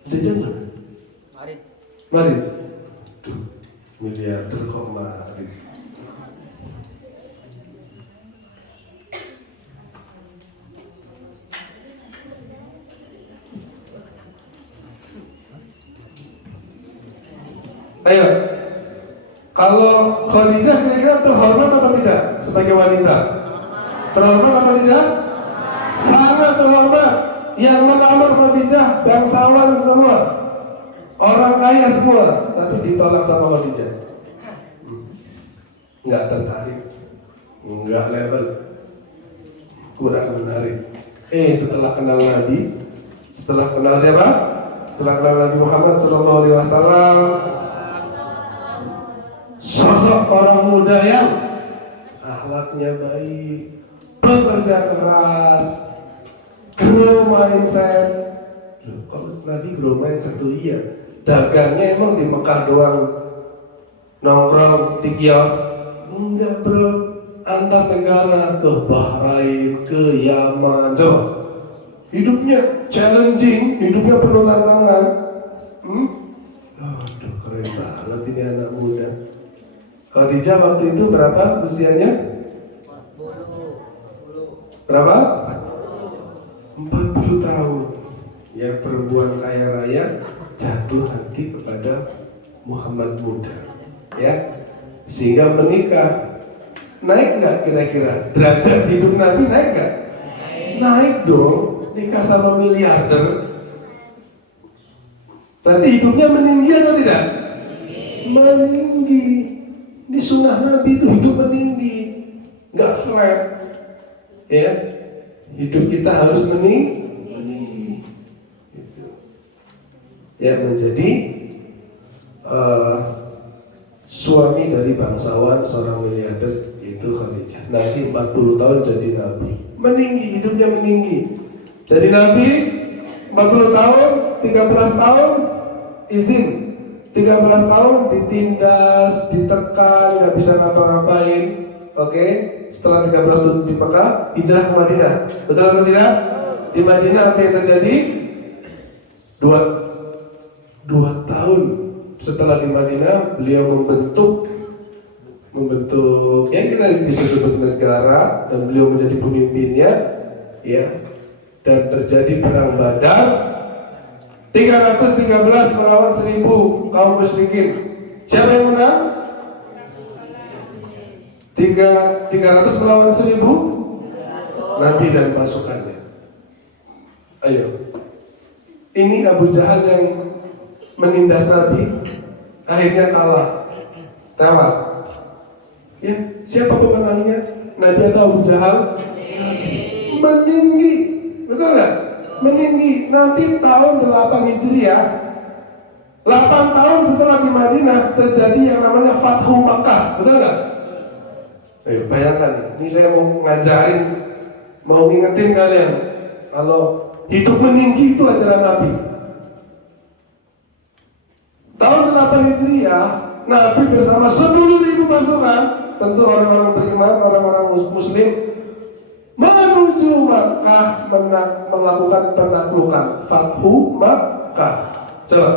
Sejauh nggak? Mari. Tuh, miliarder kok mari. Ayo, kalau Khadijah kira-kira terhormat atau tidak sebagai wanita? Terhormat atau tidak? Sangat terhormat. Yang melamar Khadijah bangsawan semua, orang kaya semua, tapi ditolak sama Khadijah. Nggak tertarik, nggak level, kurang menarik. Setelah kenal Nabi, setelah kenal siapa? Setelah kenal Nabi Muhammad SAW, sosok orang muda yang akhlaknya baik, bekerja keras, grow mindset. Kalau Nabi grow mindset tuh iya. Dagangnya emang di Mekah doang, nongkrong di kios? Enggak, bro. Antar negara, ke Bahrain, ke Yaman, coba. Hidupnya challenging, hidupnya penuh tantangan. Aduh, keren banget ini anak muda. Khadijah waktu itu berapa usianya? 40. Berapa? 40 tahun. Yang perempuan kaya raya jatuh hati kepada Muhammad muda, ya, sehingga menikah. Naik nggak kira-kira derajat hidup Nabi? Naik nggak? Naik dong. Nikah sama miliarder, berarti hidupnya meninggi atau tidak? Meninggi. Ini sunnah Nabi itu hidup meninggi, nggak flat. Ya, hidup kita harus meninggi. Gitu. Ya, menjadi suami dari bangsawan seorang miliarder yaitu Khadijah. Nabi 40 tahun jadi Nabi, meninggi, hidupnya meninggi. Jadi Nabi 40 tahun, 13 tahun izin, 13 tahun ditindas, ditekan, nggak bisa ngapa-ngapain. Oke, setelah 13 tahun di Mekah, hijrah ke Madinah. Betul atau tidak? Di Madinah apa yang terjadi? Dua tahun setelah di Madinah, beliau membentuk ya kita bisa sebut negara, dan beliau menjadi pemimpinnya, ya. Dan terjadi perang Badar, 313 melawan 1000 kaum musyrikin. Siapa yang menang? 300 melawan 1000. Nabi dan pasukannya. Ayo. Ini Abu Jahal yang menindas Nabi, akhirnya kalah, tewas. Ya, siapa pemenangnya? Nabi atau Abu Jahal? Meninggi, betul nggak? Meninggi. Nanti tahun 8 Hijriah, 8 tahun setelah di Madinah terjadi yang namanya Fathu Makkah, betul nggak? Ayo bayangkan, ini saya mau ngajarin, mau ngingetin kalian, kalau hidup meninggi itu ajaran Nabi. Tahun 8 Hijriah, Nabi bersama 10.000 pasukan, tentu orang-orang beriman, orang-orang Muslim, menuju Makkah melakukan penaklukan Fathu Makkah. Coba.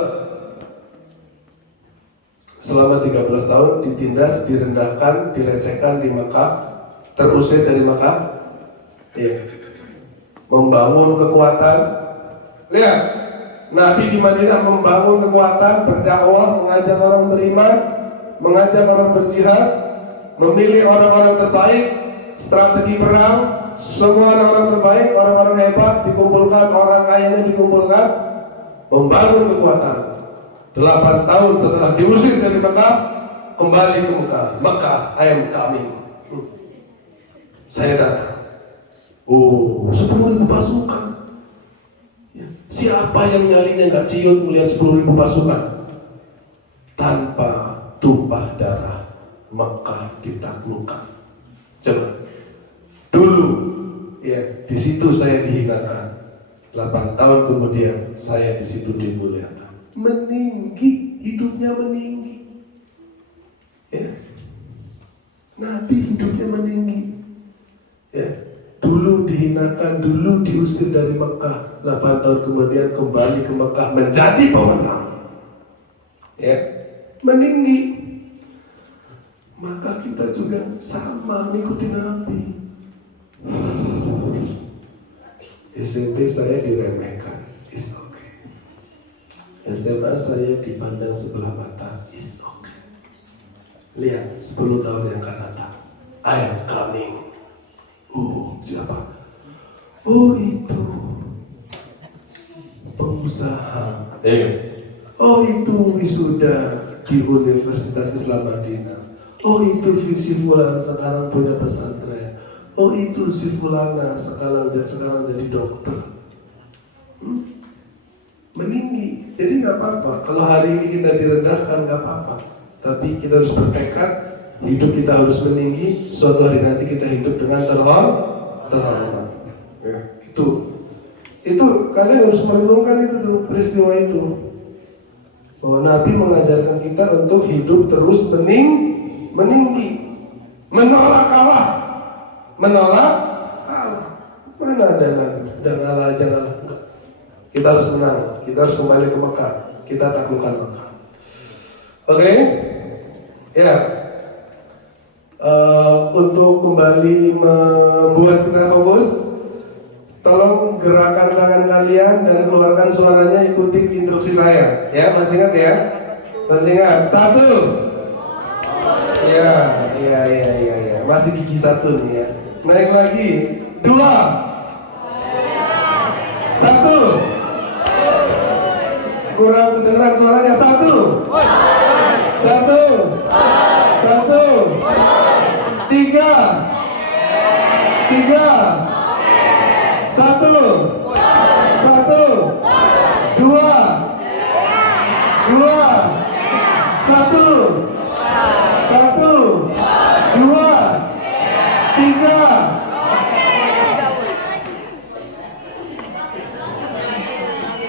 Selama 13 tahun ditindas, direndahkan, dilecehkan di Makkah, terusir dari Makkah. Iya. Membangun kekuatan. Lihat, Nabi di Madinah membangun kekuatan, berdakwah, mengajak orang beriman, mengajak orang berjihad, memilih orang-orang terbaik, strategi perang, semua orang-orang terbaik, orang-orang hebat dikumpulkan, orang kayanya dikumpulkan, membangun kekuatan. 8 tahun setelah diusir dari Mekah, kembali ke Mekah. Mekah, I am coming. Saya datang. Oh, 10.000 pasukan. Ya. Siapa yang nyalinya nggak ciut melihat 10.000 pasukan? Tanpa tumpah darah, Mekah ditaklukkan. Coba. Dulu, ya, di situ saya dihinakan. 8 tahun kemudian saya di situ dimuliakan. Meninggi, hidupnya meninggi. Ya. Nabi hidupnya meninggi. Ya. Dulu dihinakan, dulu diusir dari Mekah. 8 tahun kemudian kembali ke Mekah menjadi pemenang. Ya. Meninggi. Maka kita juga sama mengikuti Nabi. SMP saya diremehkan, is okay. SMA saya dipandang sebelah mata, is okay. Lihat 10 tahun yang akan datang, I am coming. Siapa? Oh itu pengusaha. Oh itu wisuda di Universitas Islam Madinah. Oh itu si fulan sekarang punya pesantren. Oh itu si fulana sekarang jadi dokter. Meninggi. Jadi nggak apa-apa. Kalau hari ini kita direndahkan nggak apa-apa. Tapi kita harus bertekad, hidup kita harus meninggi. Suatu hari nanti kita hidup dengan terhormat. Ya, itu kalian harus merenungkan itu tuh peristiwa itu. Bahwa Nabi mengajarkan kita untuk hidup terus meninggi, menolak kalah. Menolak mana ada Nabi dan Allah aja enggak. Kita harus menang, kita harus kembali ke Mekah, kita taklukkan Mekah. Oke? Ya. Untuk kembali membuat kita fokus, tolong gerakan tangan kalian dan keluarkan suaranya, ikuti instruksi saya. Ya, masih ingat ya? Masih ingat? 1. Ya. Masih gigi 1 nih ya. Naik lagi. 2. 1. 1. Kurang kedengeran suaranya. 1. 1. 3. 3. 1. 1. 2. 2. 3.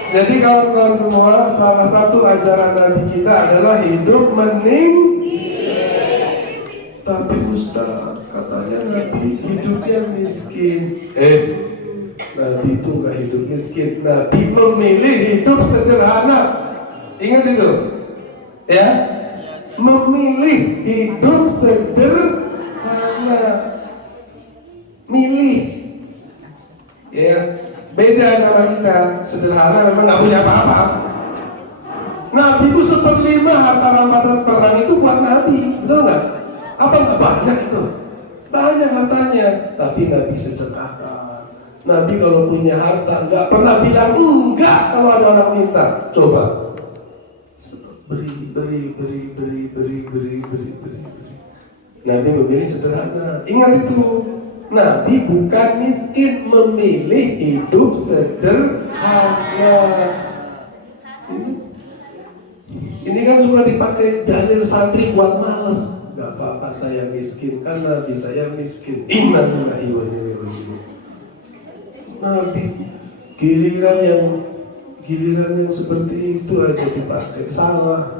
Jadi kawan-kawan semua, salah satu ajaran Nabi kita adalah hidup meninggi. Tapi Ustaz, katanya Nabi hidupnya miskin. Nabi itu nggak hidup miskin. Nabi memilih hidup sederhana. Ingat itu, ya? Memilih hidup sederhana. Milih, ya. Beda sama kita, sederhana memang nggak punya apa-apa. Nabi itu 1/5 harta rampasan perang itu buat Nabi, betul nggak? Apa nggak banyak itu? Banyak hartanya, tapi Nabi sedekahkan. Nabi kalau punya harta nggak pernah bilang enggak kalau ada orang minta. Coba beri. Nabi memilih sederhana. Ingat itu, Nabi bukan miskin, memilih hidup sederhana. Ini kan suka dipakai dalil santri buat males. Gak apa-apa saya miskin, kan Nabi saya miskin. Innalillahi wa inna ilaihi raji'un. Nabi giliran yang seperti itu aja dipakai, salah.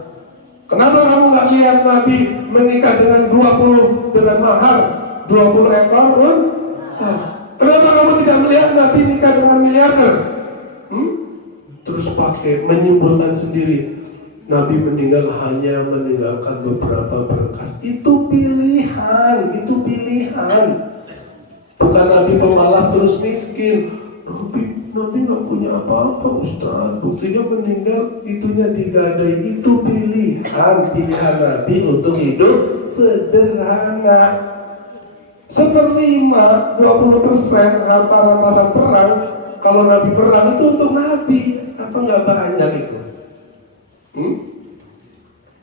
Kenapa kamu nggak lihat Nabi menikah dengan 20 dengan mahar 20 ekor pun? Kenapa kamu tidak melihat Nabi nikah dengan miliarder? Terus pakai menyimpulkan sendiri. Nabi meninggal hanya meninggalkan beberapa berkas. Itu pilihan. Bukan Nabi pemalas terus miskin. Nabi nggak punya apa-apa, Ustaz. Buktinya meninggal, itunya digadai. Itu pilihan Nabi untuk hidup sederhana. 1/5, 20% harta rampasan perang. Kalau Nabi perang itu untuk Nabi. Apa nggak banyak itu?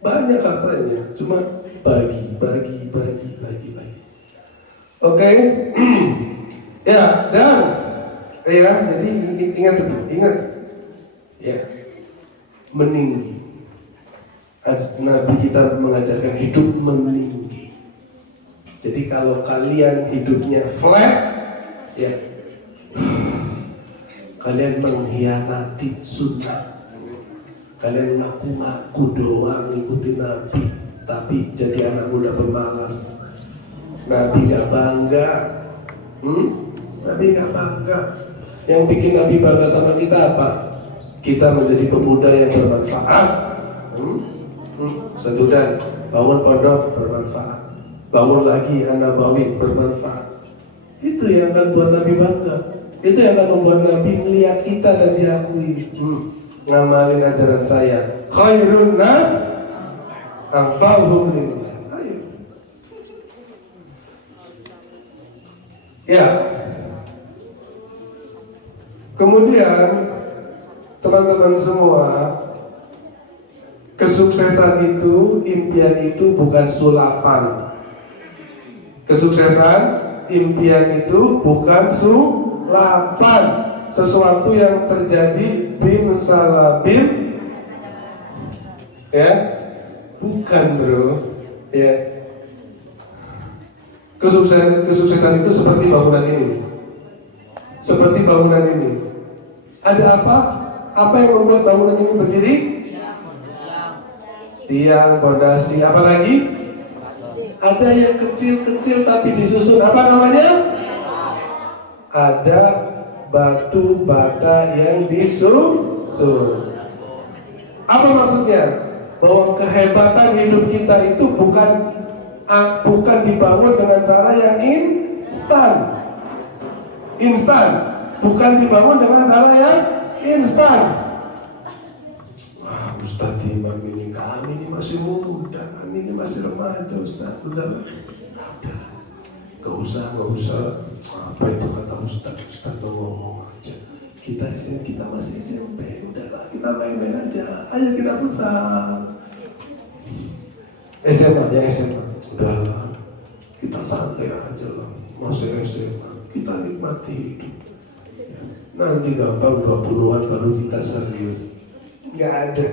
Banyak hartanya, cuma bagi. Oke. Ya, dan jadi ingat. Ya. Meninggi. Nabi kita mengajarkan hidup meninggi. Jadi kalau kalian hidupnya flat, ya kalian mengkhianati sunnah. Kalian ngaku-ngaku doang ngikutin Nabi, tapi jadi anak muda pemalas. Nabi gak bangga. Nabi gak bangga. Yang bikin Nabi bangga sama kita apa? Kita menjadi pemuda yang bermanfaat. Sedudan, bangun pondok bermanfaat. Bangun lagi An-Nabawi bermanfaat. Itu yang akan buat Nabi bangga. Itu yang akan membuat Nabi melihat kita dan diakui. Ngamalin ajaran saya. Khairun nas anfa'uhum linnas. Ayo. Ya. Kemudian teman-teman semua, kesuksesan itu, impian itu bukan sulapan. Kesuksesan, impian itu bukan sulapan. Sesuatu yang terjadi bim salah bim, ya, bukan bro, ya. Kesuksesan itu seperti bangunan ini. Seperti bangunan ini. Ada apa? Apa yang membuat bangunan ini berdiri? Tiang, pondasi, apa lagi? Ada yang kecil-kecil tapi disusun. Apa namanya? Ada batu bata yang disusun. Apa maksudnya? Bahwa kehebatan hidup kita itu bukan dibangun dengan cara yang instan, bukan dibangun dengan cara yang instan. Ustaz Imam ini, kami ini masih muda, kami ini masih remaja, Ustaz. Udah. Gak usah. Apa itu kata Ustaz ngomong aja. Kita masih SMP, udahlah kita main-main aja. Ayo kita futsal. SMA, udahlah. Kita santai aja lah. Masih SMA, kita nikmati hidup. Nanti gampang 20-an baru kita serius. Gak ada.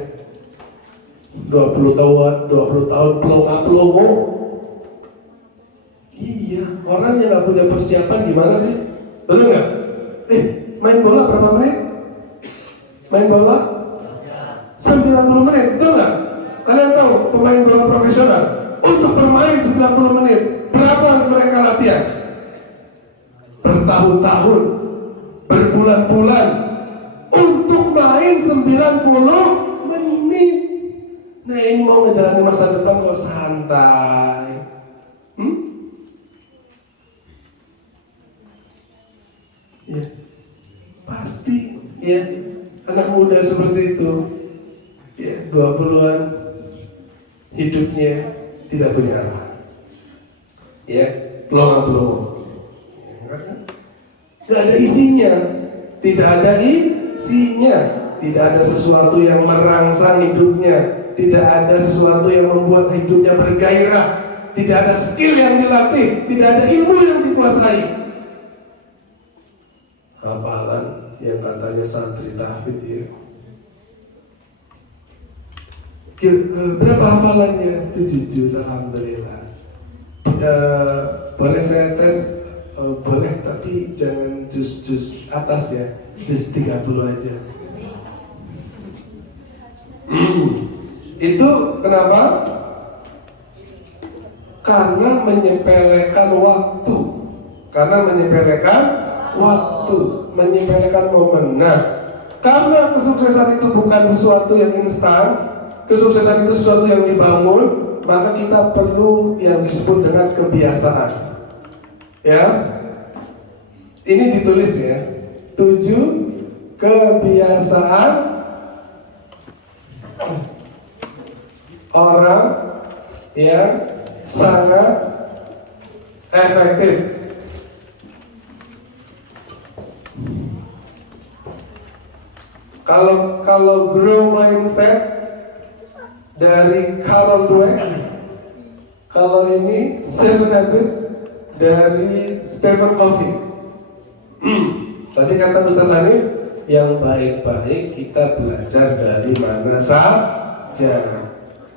20 tahun pelongo. Iya, orang yang gak punya persiapan gimana sih? Betul gak? Main bola berapa menit? Main bola 90 menit, betul gak? Kalian tahu pemain bola profesional untuk bermain 90 menit berapa mereka latihan? Bertahun-tahun, berbulan-bulan untuk main 90 menit. Nah ini mau ngejalani masa depan kok santai. Ya, pasti ya anak muda seperti itu ya 20-an hidupnya tidak punya arah. Ya, pelongo. Nggak ada isinya, tidak ada isinya, tidak ada sesuatu yang merangsang hidupnya, tidak ada sesuatu yang membuat hidupnya bergairah, tidak ada skill yang dilatih, tidak ada ilmu yang dikuasai. Hafalan yang katanya santri tahfidz ya. Berapa hafalannya? 7 juz, alhamdulillah. Boleh saya tes? Boleh, tapi jangan juz atas ya, juz 30 aja. Itu kenapa? Karena menyepelekan waktu. Karena menyepelekan waktu, menyepelekan momen. Nah, karena kesuksesan itu bukan sesuatu yang instan, kesuksesan itu sesuatu yang dibangun, maka kita perlu yang disebut dengan kebiasaan. Ya, ini ditulis ya, 7 kebiasaan orang yang sangat efektif. Kalau grow mindset dari Carol Dweck, kalau ini 7 habit dari Stephen Covey. Tadi kata Ustaz Hanif, yang baik-baik kita belajar dari mana saja.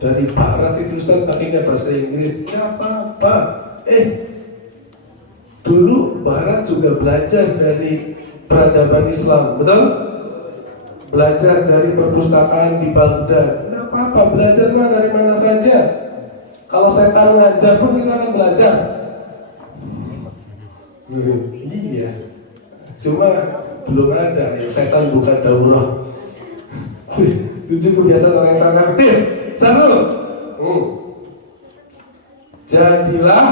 Dari Barat itu Ustaz pakainya bahasa Inggris, ya apa-apa. Dulu Barat juga belajar dari peradaban Islam, betul? Belajar dari perpustakaan di Baghdad, nggak apa-apa, belajar dari mana saja. Kalau setan ngajar pun kita akan belajar. Iya, cuma belum ada yang setan buka daurah. 7 kebiasaan orang yang sangat aktif. 1, jadilah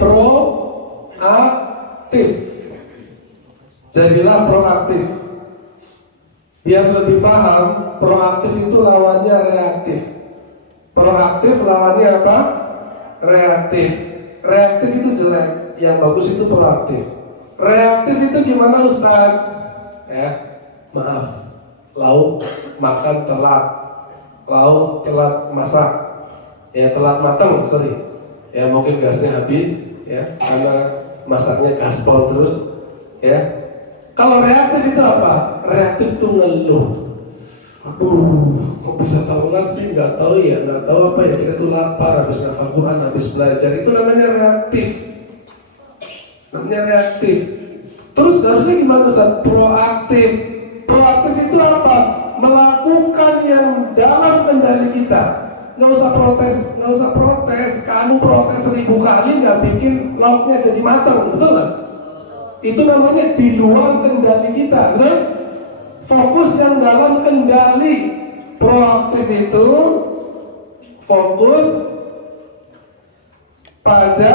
proaktif. Jadilah proaktif. Biar lebih paham, proaktif itu lawannya reaktif. Proaktif lawannya apa? Reaktif. Reaktif itu jelek, yang bagus itu proaktif. Reaktif itu gimana Ustaz? Ya, maaf, lauk makan telat, lauk telat masak, ya telat matang, sorry. Ya mungkin gasnya habis, ya karena masaknya gaspol terus, ya. Kalau reaktif itu apa? Reaktif itu ngeluh. Kok bisa tahu sih? Nggak tahu ya, nggak tahu apa ya. Kita tuh lapar, habis ngafal Quran, habis belajar. Itu namanya reaktif. Namanya reaktif. Terus harusnya gimana Ustaz? Proaktif. Proaktif itu apa? Melakukan yang dalam kendali kita. Nggak usah protes, nggak usah protes. Kamu protes 1000 kali nggak bikin lauknya jadi matang, betul nggak? Itu namanya di luar kendali kita, betul? Fokus yang dalam kendali. Proaktif itu fokus pada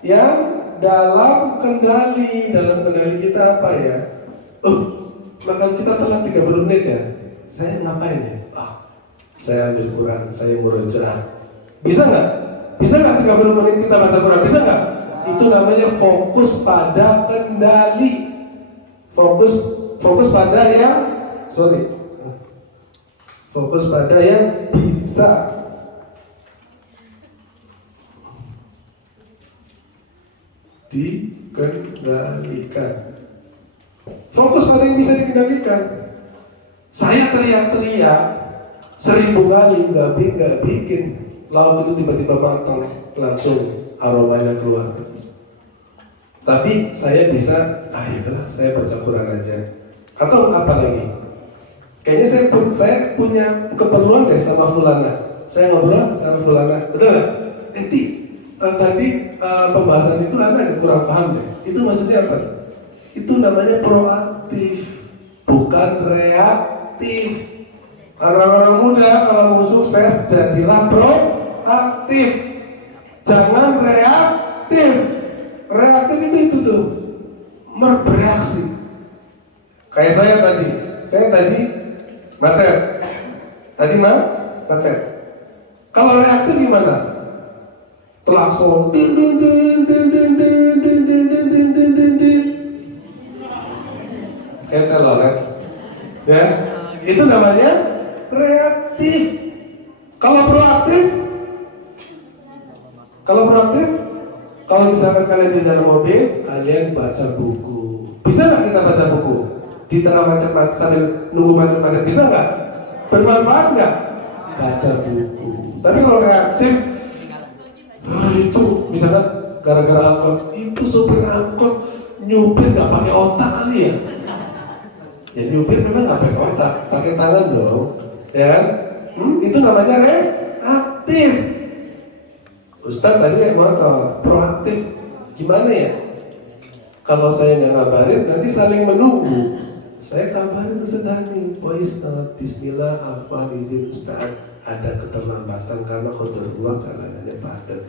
yang dalam kendali. Dalam kendali kita apa ya? Makan kita telat 30 menit ya. Saya ngapain ya? Saya ambil Quran, saya murojaah. Bisa nggak? Bisa nggak 30 menit kita baca Quran? Bisa nggak? Itu namanya fokus pada kendali. Fokus pada yang fokus pada yang bisa. Dikendalikan. Fokus pada yang bisa dikendalikan. Saya teriak-teriak 1000 kali nggak bikin lauk itu tiba-tiba matang, langsung aromanya keluar. Tapi saya bisa, ayolah saya baca Quran aja. Atau apa lagi? Kayaknya saya punya keperluan deh sama fulana. Saya ngobrol sama fulana, betul nggak? Tadi pembahasan itu agak kurang paham deh. Itu maksudnya apa? Itu namanya proaktif, bukan reaktif. Orang-orang muda kalau mau sukses jadilah proaktif, jangan reaktif. Reaktif itu tuh bereaksi. Kayak saya tadi macet. Tadi macet. Kalau reaktif gimana? Langsung kayak telolet. Ya, itu namanya reaktif. Kalau proaktif, kalau misalkan kalian di dalam mobil, kalian baca buku. Bisa nggak kita baca buku di tengah macet-macet sambil nunggu macet-macet? Bisa nggak? Bermanfaat nggak? Baca buku. Tapi kalau reaktif, itu misalkan gara-gara angkot, itu sopir angkot nyupir nggak pakai otak kali ya? Ya nyupir memang nggak pakai otak, pakai tangan dong, ya kan? Itu namanya reaktif. Ustaz tadi naik motor, proaktif. Gimana ya? Kalau saya nggak ngabarin, nanti saling menunggu. Saya kabarin Ustaz Dani, voice note, Bismillah, afwan, izin Ustaz, ada keterlambatan karena qadarullah jalanannya padat.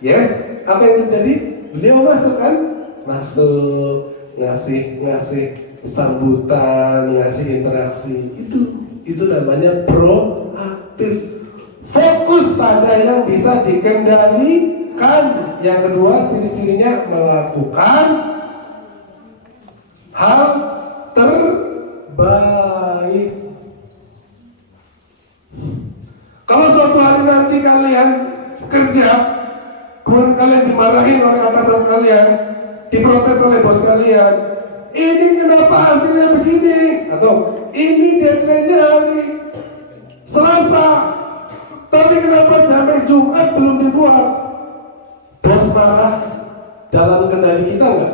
Yes, apa yang terjadi? Beliau masuk kan? Masuk, ngasih sambutan, ngasih interaksi. Itu namanya proaktif. Fokus pada yang bisa dikendalikan. Yang kedua, ciri-cirinya melakukan hal terbaik. Kalau suatu hari nanti kalian kerja, kemudian kalian dimarahin oleh atasan kalian, diprotes oleh bos kalian, ini kenapa hasilnya begini? Atau ini deadline-nya hari Selasa, tapi kenapa sampai Jumat belum dibuat? Bos marah, dalam kendali kita enggak?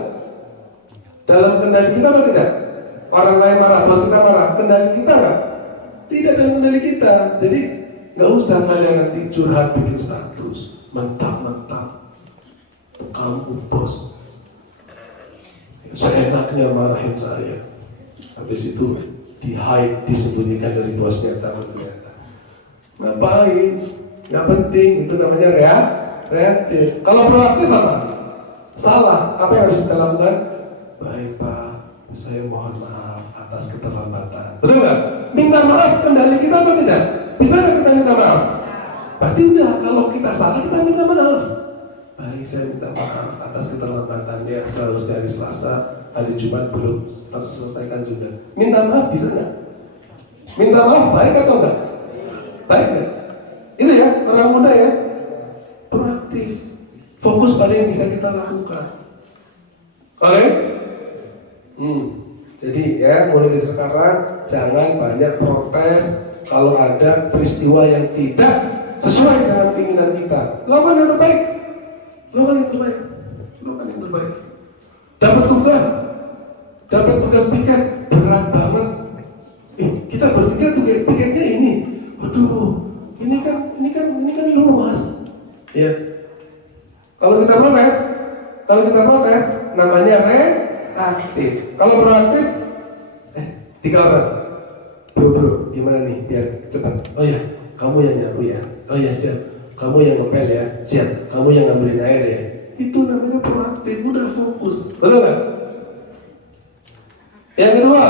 Dalam kendali kita atau tidak? Orang lain marah, bos kita marah, kendali kita enggak? Tidak dalam kendali kita. Jadi nggak usah kalian nanti curhat bikin status, mentang-mentang kamu bos seenaknya marahin saya, habis itu di-hide, disembunyikan dari bosnya, tahu ternyata. Ngapain? Nggak penting, itu namanya reaktif. Kalau proaktif apa? Salah, apa yang harus kita lakukan? Baik Pak, saya mohon maaf atas keterlambatan. Betul nggak? Minta maaf kendali kita atau tidak? Bisa nggak kita minta maaf? Berarti udah, kalau kita salah kita minta maaf. Baik, saya minta maaf atas keterlambatannya, seharusnya hari Selasa, hari Jumat belum terselesaikan juga. Minta maaf bisa nggak? Minta maaf baik atau enggak? Baik nggak? Itu ya, orang muda ya, proaktif, fokus pada yang bisa kita lakukan. Oke? Jadi ya, mulai dari sekarang jangan banyak protes kalau ada peristiwa yang tidak sesuai dengan keinginan kita. Lakukan yang terbaik. Dapat tugas piket berat banget. Kita bertiga tuh piketnya ini. Waduh, ini kan luas. Ya. Kalau kita protes, namanya reaktif. Kalau proaktif, 3 orang. Bro, gimana nih biar cepat? Oh ya, kamu yang nyapu ya. Oh ya siap. Kamu yang ngepel ya. Siap. Kamu yang ngambilin air ya. Itu namanya proaktif, udah fokus. Betul nggak? Yang kedua,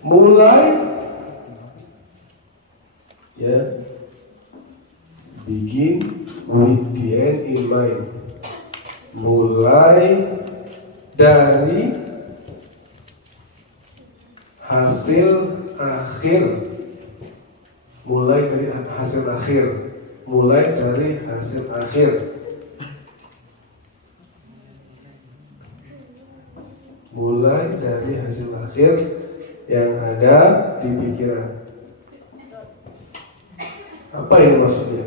mulai ya, begin with the end in mind. Mulai dari hasil akhir. Mulai dari hasil akhir. Mulai dari hasil akhir yang ada di pikiran. Apa ini maksudnya?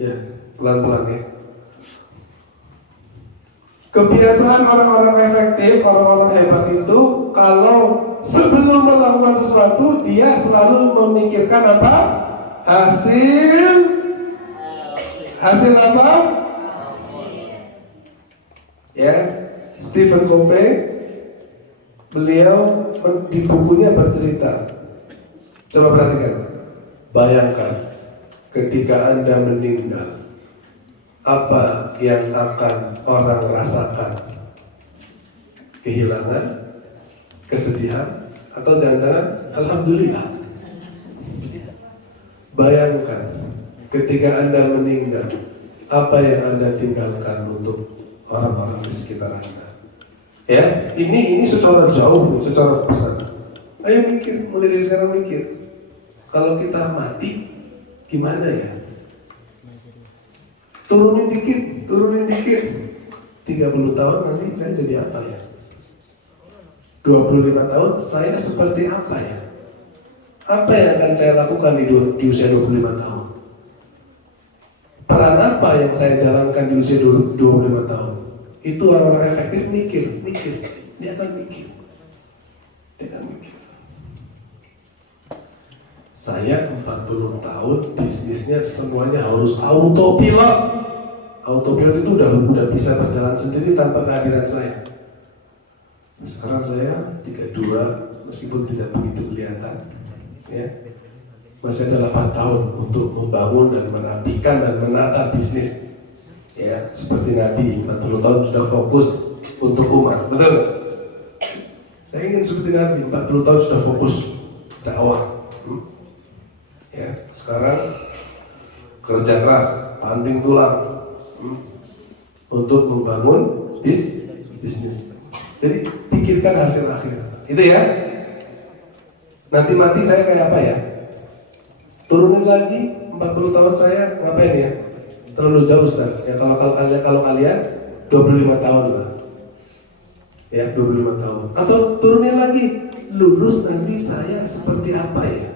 Ya, pelan-pelan ya. Kebiasaan orang-orang efektif, orang-orang hebat itu kalau sebelum melakukan sesuatu dia selalu memikirkan apa? Hasil apa? Ya, Stephen Covey beliau di bukunya bercerita. Coba perhatikan. Bayangkan ketika Anda meninggal, apa yang akan orang rasakan? Kehilangan, kesedihan, atau jangan-jangan alhamdulillah. Bayangkan ketika Anda meninggal, apa yang Anda tinggalkan untuk orang-orang di sekitar Anda. Ya, ini secara jauh nih, secara besar. Ayo mikir, mulai dari sekarang mikir. Kalau kita mati, gimana ya? Turunin dikit. 30 tahun nanti saya jadi apa ya? 25 tahun saya seperti apa ya? Apa yang akan saya lakukan di usia 25 tahun? Peran apa yang saya jalankan di usia 25 tahun? Itu orang-orang efektif mikir. Dia akan mikir. Saya 40 tahun bisnisnya semuanya harus autopilot. Autopilot itu udah bisa berjalan sendiri tanpa kehadiran saya. Sekarang saya 32 meskipun tidak begitu kelihatan, ya. Masih ada 8 tahun untuk membangun dan merapikan dan menata bisnis. Ya, seperti Nabi 40 tahun sudah fokus untuk umat, betul? Saya ingin seperti Nabi 40 tahun sudah fokus dakwah. Ya, sekarang kerja keras, banting tulang untuk membangun bisnis. Jadi pikirkan hasil akhir. Itu ya. Nanti mati saya kayak apa ya? Turunin lagi 40 tahun saya ngapain ya? Terlalu jauh Ustaz. Ya kalau kalian 25 tahun lah. Ya, 25 tahun. Atau turunin lagi, lulus nanti saya seperti apa ya?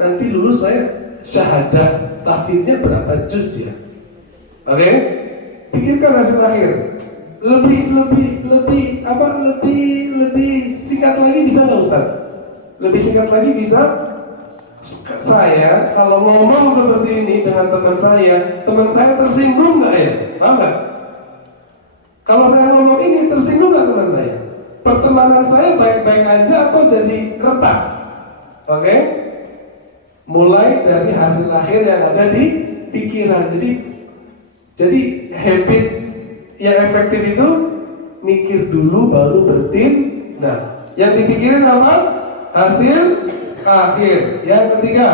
Nanti lulus saya syahadah tahfidnya berapa juz ya? Oke? Pikirkan hasil akhir. Lebih singkat lagi bisa nggak Ustaz? Lebih singkat lagi bisa? Saya kalau ngomong seperti ini dengan teman saya tersinggung nggak ya? Paham nggak? Kalau saya ngomong ini tersinggung nggak teman saya? Pertemanan saya baik-baik aja atau jadi retak? Oke? Mulai dari hasil akhir yang ada di pikiran. Jadi habit yang efektif itu mikir dulu baru bertindak. Nah, yang dipikirin apa? Hasil akhir. Yang ketiga,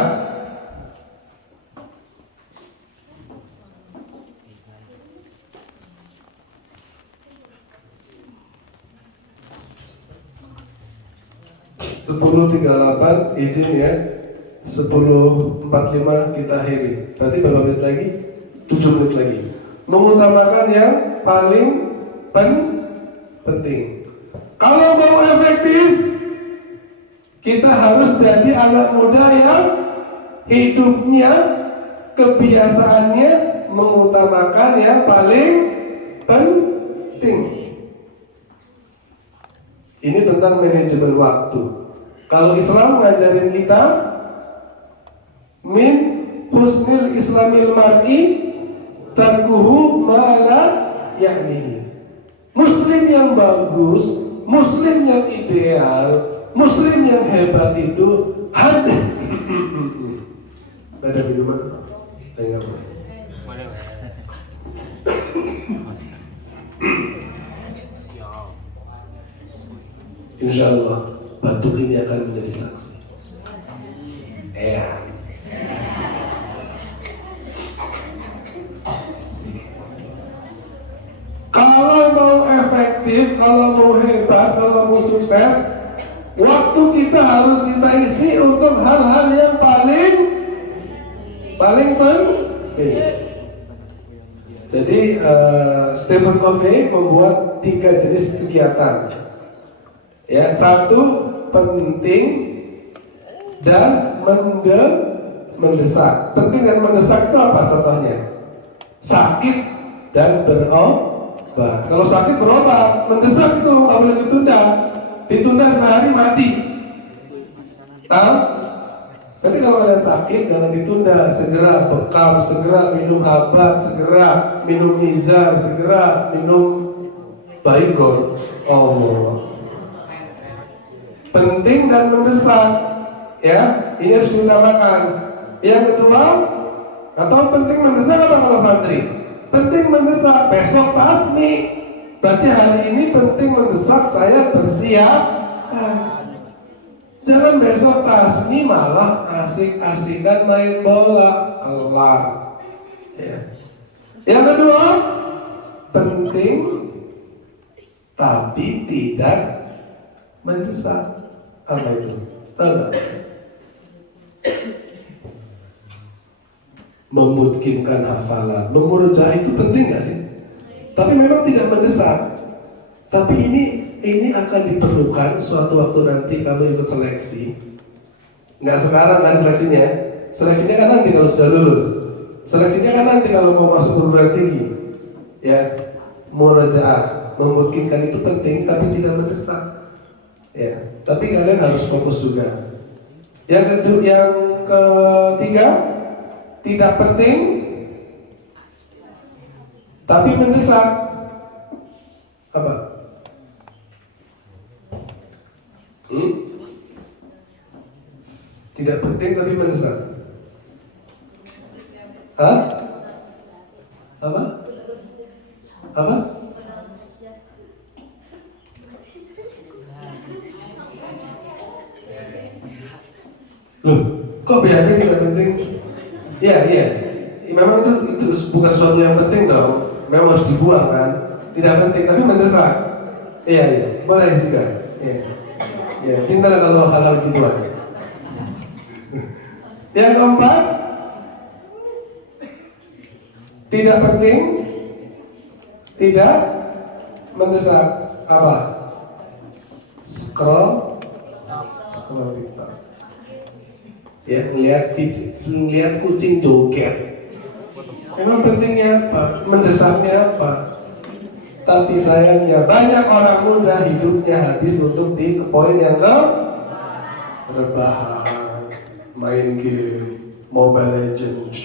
(10.38) izin ya. 10.45 kita akhiri. Berarti berapa menit lagi? 7 menit lagi. Mengutamakan yang paling penting. Kalau mau efektif, kita harus jadi anak muda yang hidupnya, kebiasaannya mengutamakan yang paling penting. Ini tentang manajemen waktu. Kalau Islam ngajarin kita min husnil islamil mar'i tarkuhu mala yakni. Muslim yang bagus, muslim yang ideal, muslim yang hebat itu hanya ada minuman apa? Enggak boleh. Insya Allah batuk ini akan menjadi saksi. Ya. Kalau mau efektif, kalau mau hebat, kalau mau sukses, waktu kita harus kita isi untuk hal-hal yang paling penting. Jadi Stephen Covey membuat 3 jenis kegiatan. Ya, 1 penting dan mendesak. Penting dan mendesak itu apa contohnya? Sakit dan berobat. Kalau sakit berobat, mendesak itu nggak boleh ditunda. Ditunda sehari mati. Tahu? Nanti kalau kalian sakit jangan ditunda, segera bekam, segera minum habat, segera minum nizar, segera minum baygon. Oh. Penting dan mendesak, ya, ini harus diutamakan. Yang kedua, atau penting mendesak apa kalau santri? Penting mendesak, besok tasmi. Berarti hari ini penting mendesak saya bersiap. Jangan besok tasmi malah asik-asikan main bola, kelar. Ya. Yang kedua, penting tapi tidak mendesak. Apa itu? Tahu nggak? Memungkinkan hafalan, memurojaah itu penting nggak sih? Tapi memang tidak mendesak. Tapi ini akan diperlukan suatu waktu nanti kamu ikut seleksi. Nggak sekarang kan seleksinya. Seleksinya kan nanti kalau sudah lulus. Seleksinya kan nanti kalau mau masuk perguruan tinggi. Ya, murojaah, memungkinkan itu penting tapi tidak mendesak. Ya, tapi kalian harus fokus juga. Yang ketiga, tidak penting tapi mendesak. Apa? Tidak penting tapi mendesak. Hah? Apa? Apa? Loh, kok BHP tidak penting? Iya. Memang itu bukan sesuatu yang penting dong. Memang harus dibuang kan. Tidak penting tapi mendesak. Iya. Boleh juga. Iya. Pintar kalau hal-hal gituan. Yang keempat, tidak penting, tidak mendesak. Apa? Scroll TikTok. Ya, ngelihat kucing joget. Memang pentingnya apa? Mendesaknya apa? Tapi sayangnya banyak orang muda hidupnya habis untuk di poin yang rebahan, main game, Mobile Legends.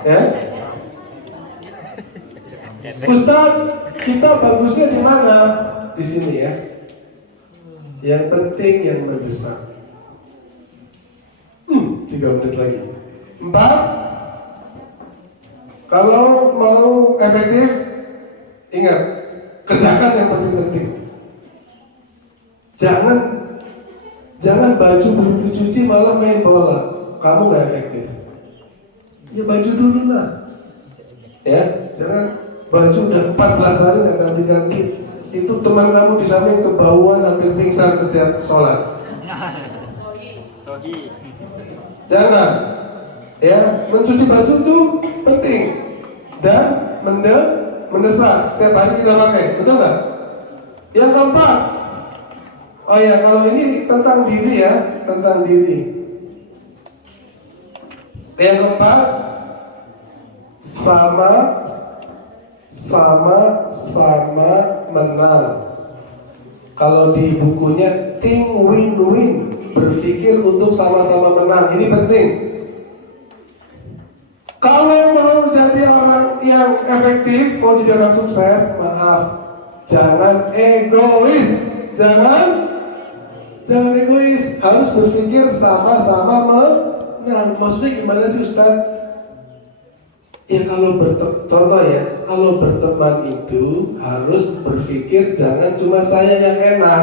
Ya? Ustaz, kita bagusnya di mana? Di sini ya. Yang penting yang mendesak. 3 menit lagi. 4. Kalau mau efektif, ingat, kerjakan yang penting-penting. Jangan baju belum dicuci malah main bola. Kamu gak efektif. Ya baju dulu lah. Ya, jangan baju udah 14 hari gak ganti-ganti. Itu teman kamu di samping kebauan hampir pingsan setiap sholat. Jangan. Ya, mencuci baju itu penting dan mendesak. Setiap hari kita pakai, betul nggak? Yang keempat, oh ya, kalau ini tentang diri ya, tentang diri. Yang keempat, sama menang. Kalau di bukunya think win-win, berpikir untuk sama-sama menang. Ini penting. Kalau mau jadi orang yang efektif, mau jadi orang sukses, maaf, jangan egois. Jangan egois. Harus berpikir sama-sama menang. Maksudnya gimana sih Ustaz? Ya kalau contoh ya, kalau berteman itu harus berpikir jangan cuma saya yang enak,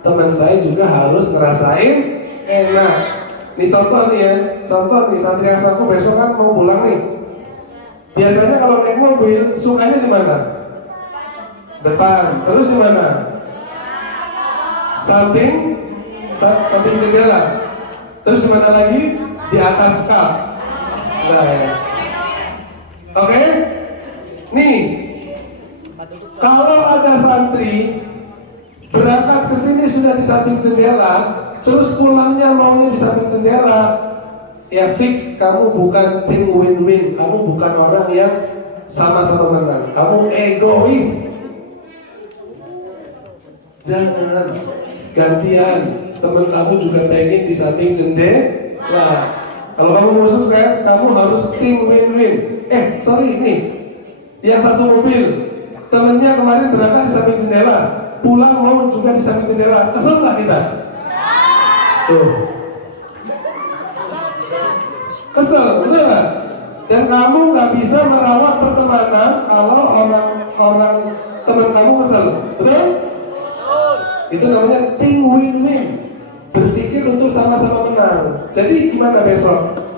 teman saya juga harus ngerasain enak. Ini contoh nih ya, santri aku besok kan mau pulang nih. Biasanya kalau naik mobil, sukanya di mana? Depan. Terus di mana? Samping jendela. Terus di mana lagi? Di atas kap. Nah, ya. Oke? Nih, kalau ada santri berangkat ke sini sudah di samping jendela, terus pulangnya maunya di samping jendela, ya fix kamu bukan tim win-win, kamu bukan orang yang sama-sama menang, kamu egois. Jangan, gantian, teman kamu juga pengen di samping jendela. Kalau kamu mau sukses, kamu harus tim win-win. Sorry nih, yang satu mobil, temennya kemarin berangkat di samping jendela, pulang mau juga di samping jendela, kesel nggak kita? Tuh, kesel, betul nggak? Dan kamu nggak bisa merawat pertemanan kalau orang teman kamu kesel, betul? Itu namanya think win-win, berpikir untuk sama-sama menang. Jadi gimana besok?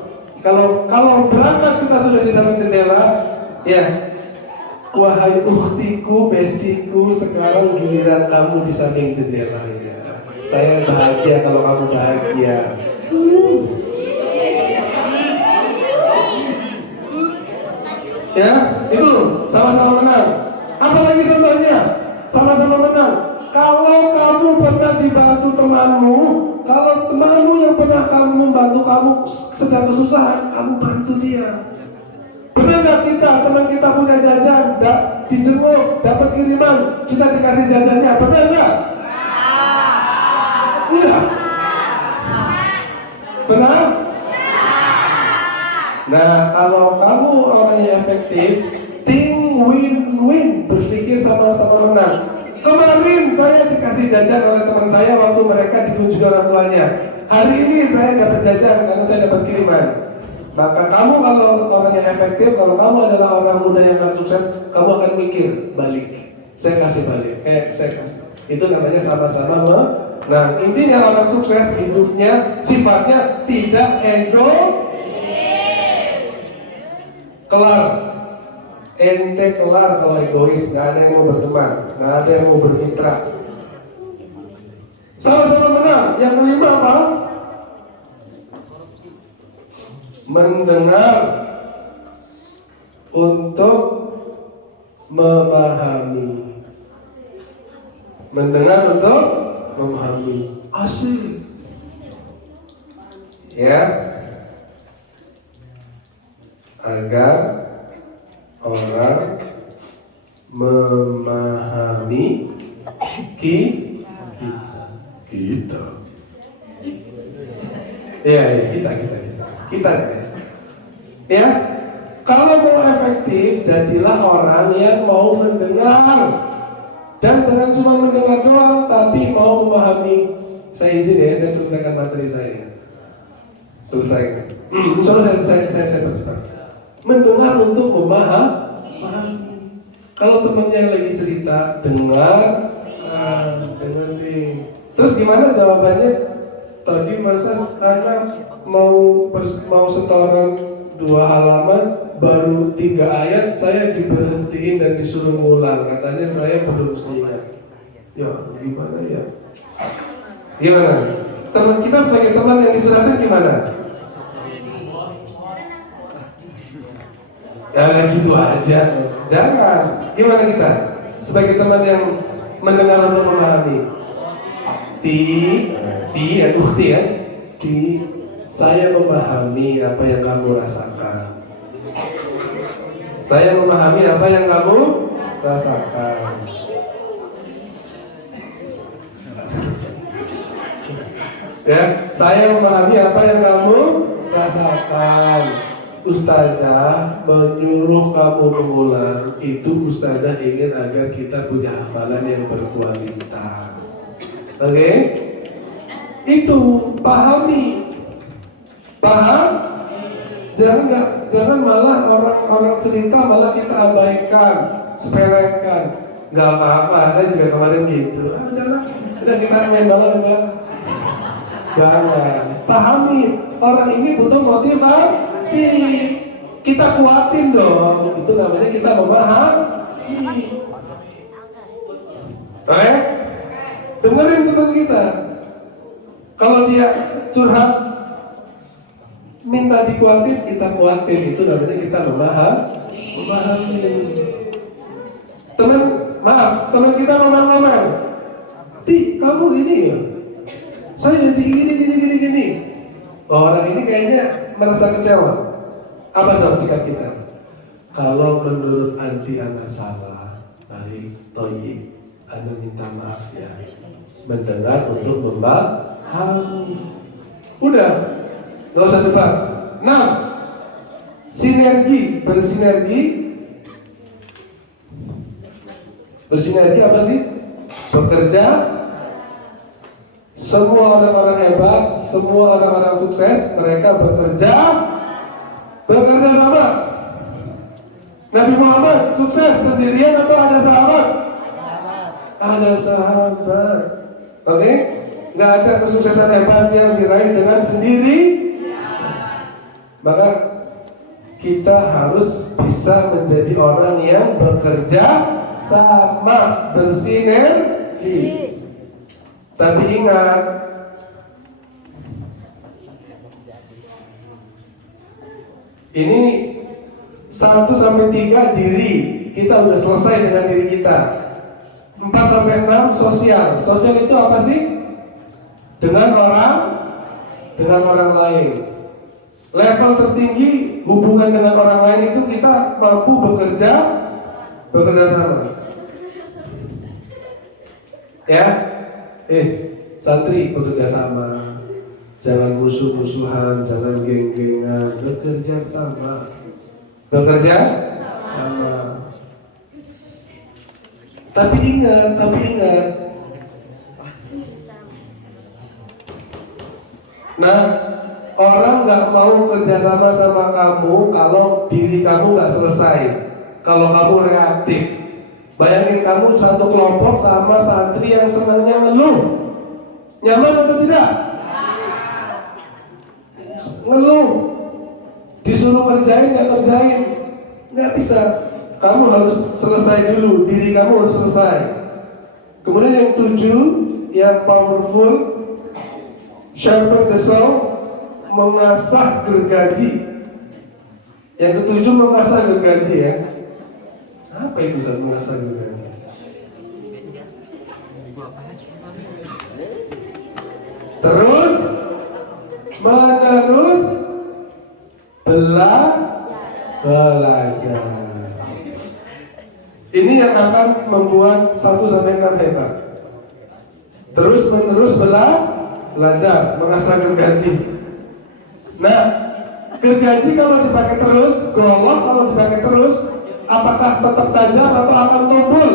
Kalau berangkat kita sudah di samping jendela, ya Wahai ukhtiku, bestiku, sekarang giliran kamu di samping jendela ya. Saya bahagia kalau kamu bahagia. Ya, itu sama-sama menang. Apalagi contohnya, sama-sama menang. Kalau kamu pernah dibantu temanmu, kalau temanmu yang pernah kamu membantu kamu sedang kesusahan, kamu bantu dia. Pernah nggak teman kita punya jajan, dijenguk, dapat kiriman, kita dikasih jajannya, pernah nggak? Enggak. Pernah? Nah, kalau kamu orang yang efektif, think win-win, berpikir sama-sama menang. Kemarin saya dikasih jajan oleh teman saya waktu mereka dikunjungi orang tuanya. Hari ini saya dapat jajan karena saya dapat kiriman. Maka kamu kalau orang yang efektif, kalau kamu adalah orang muda yang akan sukses, kamu akan mikir balik. Saya kasih balik, saya kasih. Itu namanya sama-sama menang. Intinya orang sukses hidupnya sifatnya tidak ego. Kelar. Ente kelar kalau egois, nggak ada yang mau berteman, nggak ada yang mau bermitra. Sama-sama menang. Yang kelima apa? Mendengar untuk memahami. Mendengar untuk memahami. Asik. Ya. Agar orang memahami kita. Ya, kita guys. Ya, kalau mau efektif, jadilah orang yang mau mendengar dan jangan cuma mendengar doang, tapi mau memahami. Saya izin ya, saya selesaikan materi saya. Selesai. Saya percepat. Mendengar untuk memahami. Kalau temennya lagi cerita, dengerin. Terus gimana jawabannya? Tadi masa anak mau setoran 2 halaman, baru 3 ayat, saya diberhentiin dan disuruh ngulang. Katanya saya belum ingat. Ya, gimana ya? Gimana? Teman kita sebagai teman yang dicurhatin gimana? Ya gitu aja. Jangan. Gimana kita? Sebagai teman yang mendengar untuk memahami. Saya memahami apa yang kamu rasakan. Saya memahami apa yang kamu rasakan. Ya, saya memahami apa yang kamu rasakan. Ustazah menyuruh kamu mengulang, itu Ustazah ingin agar kita punya hafalan yang berkualitas. Oke? Itu pahami. Paham? Jangan malah orang cerita malah kita abaikan, sepelekan. Gak apa-apa, saya juga kemarin gitu. Udah kita main bola. Jangan. Pahami, orang ini butuh motivasi. Kita kuatin dong. Itu namanya kita memahami. Oke? Dengerin teman kita. Kalau dia curhat, minta dikuatin, kita kuatin. Itu namanya kita memahami. Teman kita ngomong-ngomong, kamu ini ya, saya jadi gini. Orang ini kayaknya merasa kecewa. Apa dong sikap kita? Kalau menurut anti anak salah, baik, toyib, anda minta maaf ya. Mendengar untuk memahami. Udah, gak usah debat. 6. Sinergi, bersinergi apa sih? Bekerja. Semua orang-orang hebat, semua orang-orang sukses, mereka bekerja sama. Nabi Muhammad sukses sendirian atau ada sahabat? Ada sahabat. Oke? Nggak ada kesuksesan hebat yang diraih dengan sendiri. Maka kita harus bisa menjadi orang yang bekerja sama, bersinergi. Tapi ingat, ini 1-3 diri kita udah selesai dengan diri kita. 4-6 sosial. Sosial itu apa sih? Dengan orang lain. Level tertinggi hubungan dengan orang lain itu kita mampu bekerja sama. Ya, santri bekerja sama. Jangan musuh-musuhan, jangan geng-gengan, bekerja sama. Bekerja sama. Tapi ingat. Nah, orang nggak mau kerjasama sama kamu kalau diri kamu nggak selesai, kalau kamu reaktif. Bayangin kamu satu kelompok sama santri yang senangnya ngeluh, nyaman atau tidak? Ngeluh, disuruh kerjain nggak kerjain, nggak bisa. Kamu harus selesai dulu, diri kamu harus selesai. Kemudian yang 7, yang powerful, sharpen the saw, mengasah gergaji. Yang ke-7 mengasah gergaji ya. Apa itu saat mengasah gergaji? Terus menerus belajar. Ini yang akan membuat 1-6 hebat. Terus menerus belajar, mengasah gergaji. Nah, gergaji kalau dipakai terus, golok kalau dipakai terus, apakah tetap tajam atau akan tumpul?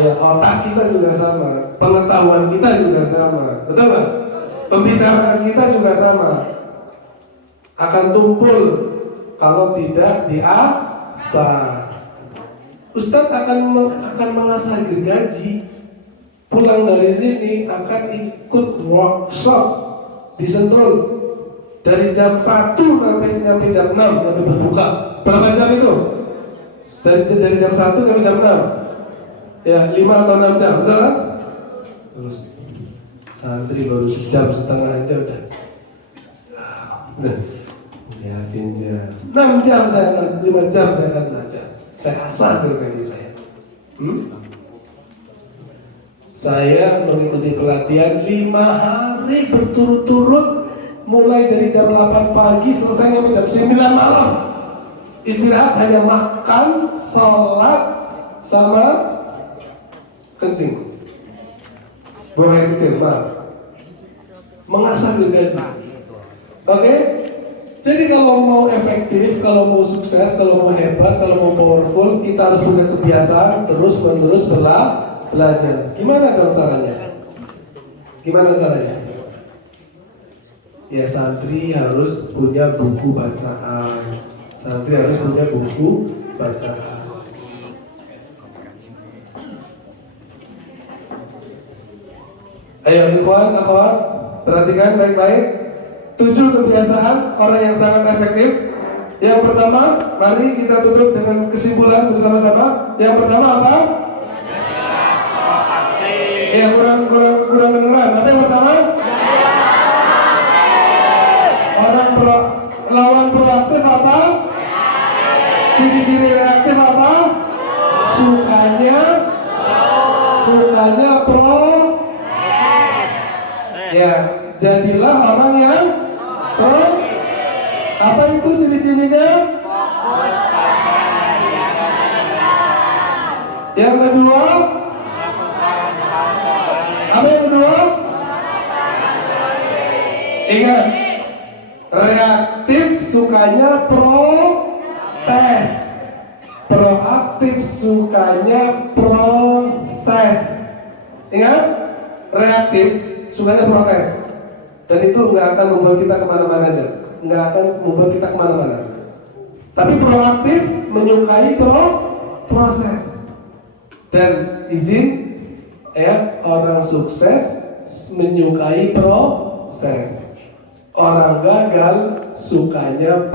Ya, otak kita juga sama, pengetahuan kita juga sama, betul nggak? Pembicaraan kita juga sama, akan tumpul kalau tidak diasah. Ustadz akan mengasah gergaji, pulang dari sini akan ikut workshop di Sentul dari jam 1 sampai jam 6 sampai berbuka. Berapa jam itu? Dari jam 1 sampai jam 6. Ya, 5 atau 6 jam, betul kan? Terus santri baru sejam setengah aja udah. Lihatin jam. 6 jam saya akan, 5 jam saya akan belajar. Saya asah gergaji saya. Saya mengikuti pelatihan 5 hari berturut-turut, mulai dari jam 8 pagi selesainya jam 9 malam. Istirahat hanya makan, sholat, sama kencing. Buang air kecil, maaf. Mengasah gergaji. Oke? Jadi kalau mau efektif, kalau mau sukses, kalau mau hebat, kalau mau powerful, kita harus punya kebiasaan terus-menerus belajar. Gimana dong caranya? Ya, santri harus punya buku bacaan. Ayo ikhwan, akhwat, perhatikan baik-baik. 7 kebiasaan orang yang sangat efektif. Yang pertama, mari kita tutup dengan kesimpulan bersama-sama. Yang pertama apa? Ya, kurang kedengeran. Apa yang pertama? Lawan proaktif apa? Ciri-ciri reaktif apa? Sukanya ya, jadilah orang yang apa itu ciri-cirinya? Yang kedua, apa yang kedua? Ingat, reaktif sukanya protes, proaktif sukanya proses. Ingat, reaktif sukanya protes, dan itu nggak akan membuat kita kemana-mana aja, nggak akan membuat kita kemana-mana. Tapi proaktif menyukai proses. Dan izin ya, orang sukses menyukai proses, orang gagal sukanya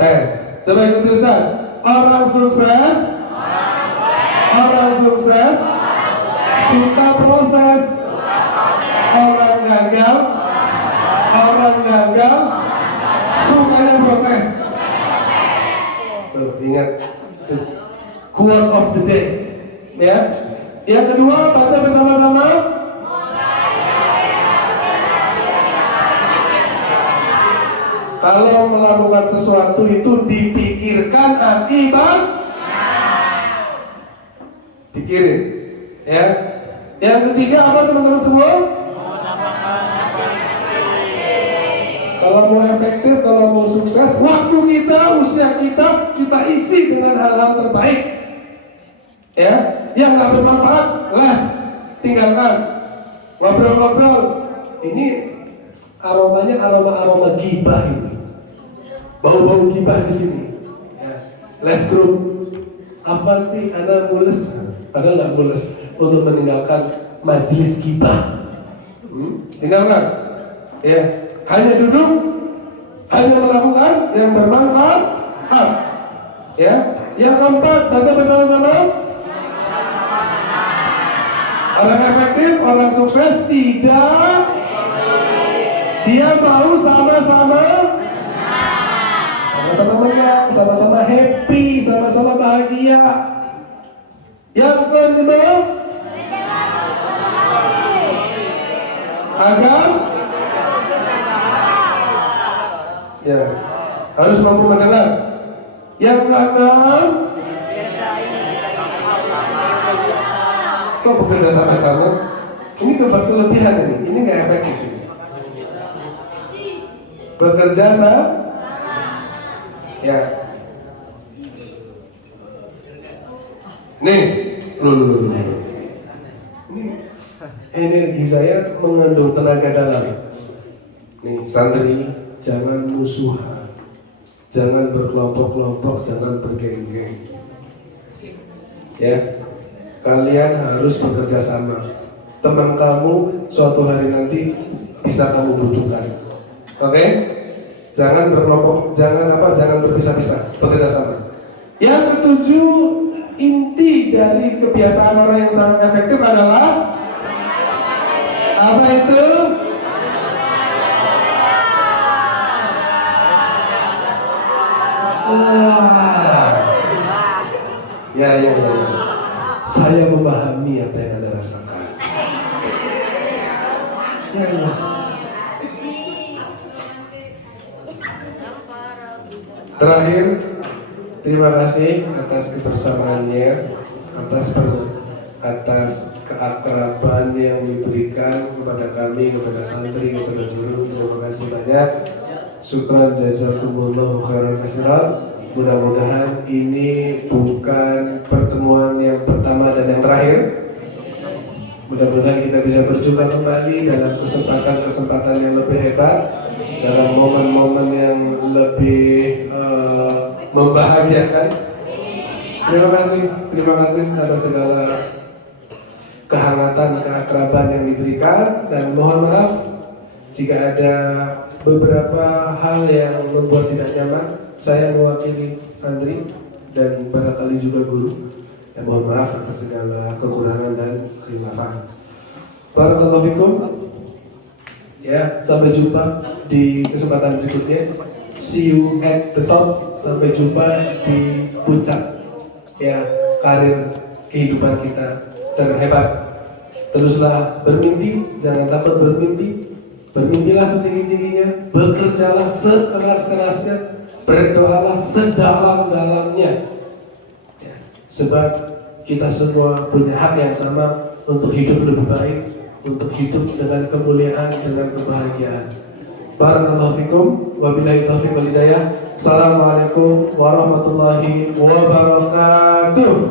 Tes. Coba ikuti Ustaz. Orang sukses suka proses. Orang gagal sukanya protes. Tuh, ingat. Quote of the day. Ya. Yang kedua, baca bersama-sama. Kalau melakukan sesuatu itu dipikirkan akibat. Pikirin, ya. Yang ketiga apa teman-teman semua? Kalau mau efektif, kalau mau sukses, waktu kita, usia kita isi dengan hal-hal terbaik. Ya, yang nggak bermanfaat, left, tinggalkan. Ngobrol-ngobrol, ini aromanya aroma gibah ini. Bau-bau gibah di sini. Ya. Left group. Avanti, Anda mules, padahal nggak mules untuk meninggalkan majelis gibah. Tinggalkan. Ya. Hanya duduk, hanya melakukan yang bermanfaat. Ya. Yang keempat, baca bersama-sama. Orang efektif, orang sukses tidak. Dia mau sama-sama menang, sama-sama happy, sama-sama bahagia. Yang kelima, agar ya harus mampu mendengar. Yang keenam, kok bekerja sama-sama? Ini kelebihan ini nggak efektif. Bekerja sama. Ya. Nih, ini energi saya mengandung tenaga dalam. Nih, santri, jangan musuhan, jangan berkelompok-kelompok, jangan bergeng-geng. Ya, kalian harus bekerja sama. Teman kamu suatu hari nanti bisa kamu butuhkan. Oke? Jangan berkelompok, jangan berpisah-pisah, bekerja sama. Yang ketujuh, inti dari kebiasaan orang yang sangat efektif adalah apa itu? Wah. Ya. Saya memahami apa yang Anda rasakan. Ya. Terakhir, terima kasih atas kebersamaannya, atas keakraban yang diberikan kepada kami, kepada santri, kepada guru. Terima kasih banyak. Syukran jazakumullahu khairan katsiran. Mudah-mudahan ini bukan pertemuan yang pertama dan yang terakhir. Mudah-mudahan kita bisa berjumpa kembali dalam kesempatan-kesempatan yang lebih hebat, dalam momen-momen yang lebih membahagiakan. Terima kasih atas segala kehangatan, keakraban yang diberikan, dan mohon maaf jika ada beberapa hal yang membuat tidak nyaman. Saya mewakili santri dan barangkali juga guru. Ya, mohon maaf atas segala kekurangan dan khilafan. Barakallahu fikum. Ya, sampai jumpa di kesempatan berikutnya. See you at the top. Sampai jumpa di puncak ya karir kehidupan kita terhebat. Teruslah bermimpi, jangan takut bermimpi. Bermimpilah setinggi-tingginya, bekerjalah sekeras-kerasnya, berdoalah sedalam-dalamnya. Ya, sebab kita semua punya hak yang sama untuk hidup lebih baik, untuk hidup dengan kemuliaan, dengan kebahagiaan. Barakallahu fikum, wabillahi taufiq wal hidayah. Assalamualaikum warahmatullahi wabarakatuh.